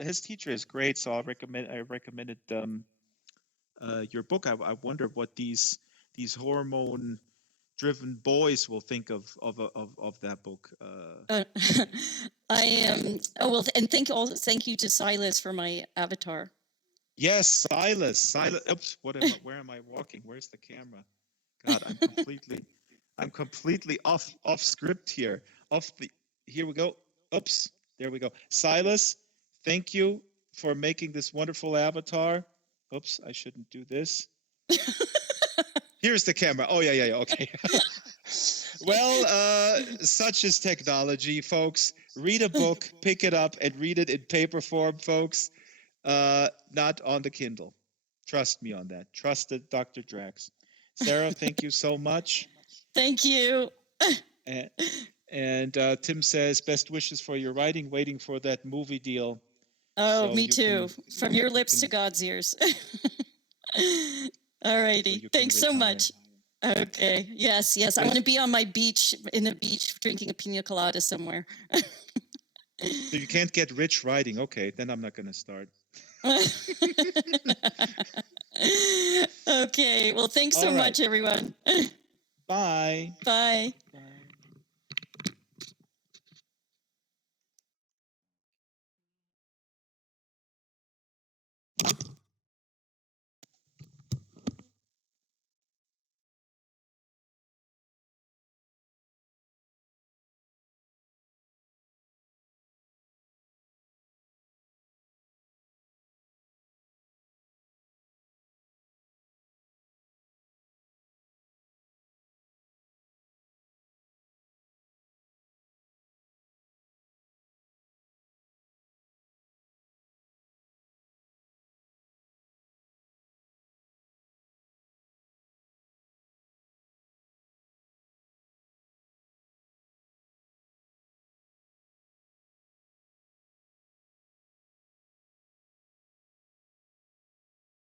his teacher is great. So I recommended your book. I wonder what these hormone driven boys will think of that book. I am. Oh well, and thank you to Silas for my avatar. Yes, Silas. Oops, where am I walking? Where's the camera? God, I'm completely off script here. Here we go. Oops, there we go. Silas, thank you for making this wonderful avatar. Oops, I shouldn't do this. Here's the camera. Oh yeah. Okay. Well, such is technology, folks. Read a book, pick it up, and read it in paper form, folks. Not on the Kindle. Trust me on that. Trust it, Dr. Drax. Sarah, thank you so much. Thank you. And Tim says, best wishes for your writing, waiting for that movie deal. Oh, so me too. From your lips to God's ears. All righty. So thanks so much. Okay. Yes. I want to be on my beach, in the beach, drinking a pina colada somewhere. So you can't get rich writing. Okay, then I'm not going to start. Okay. Well, thanks so much, everyone. Bye. Bye.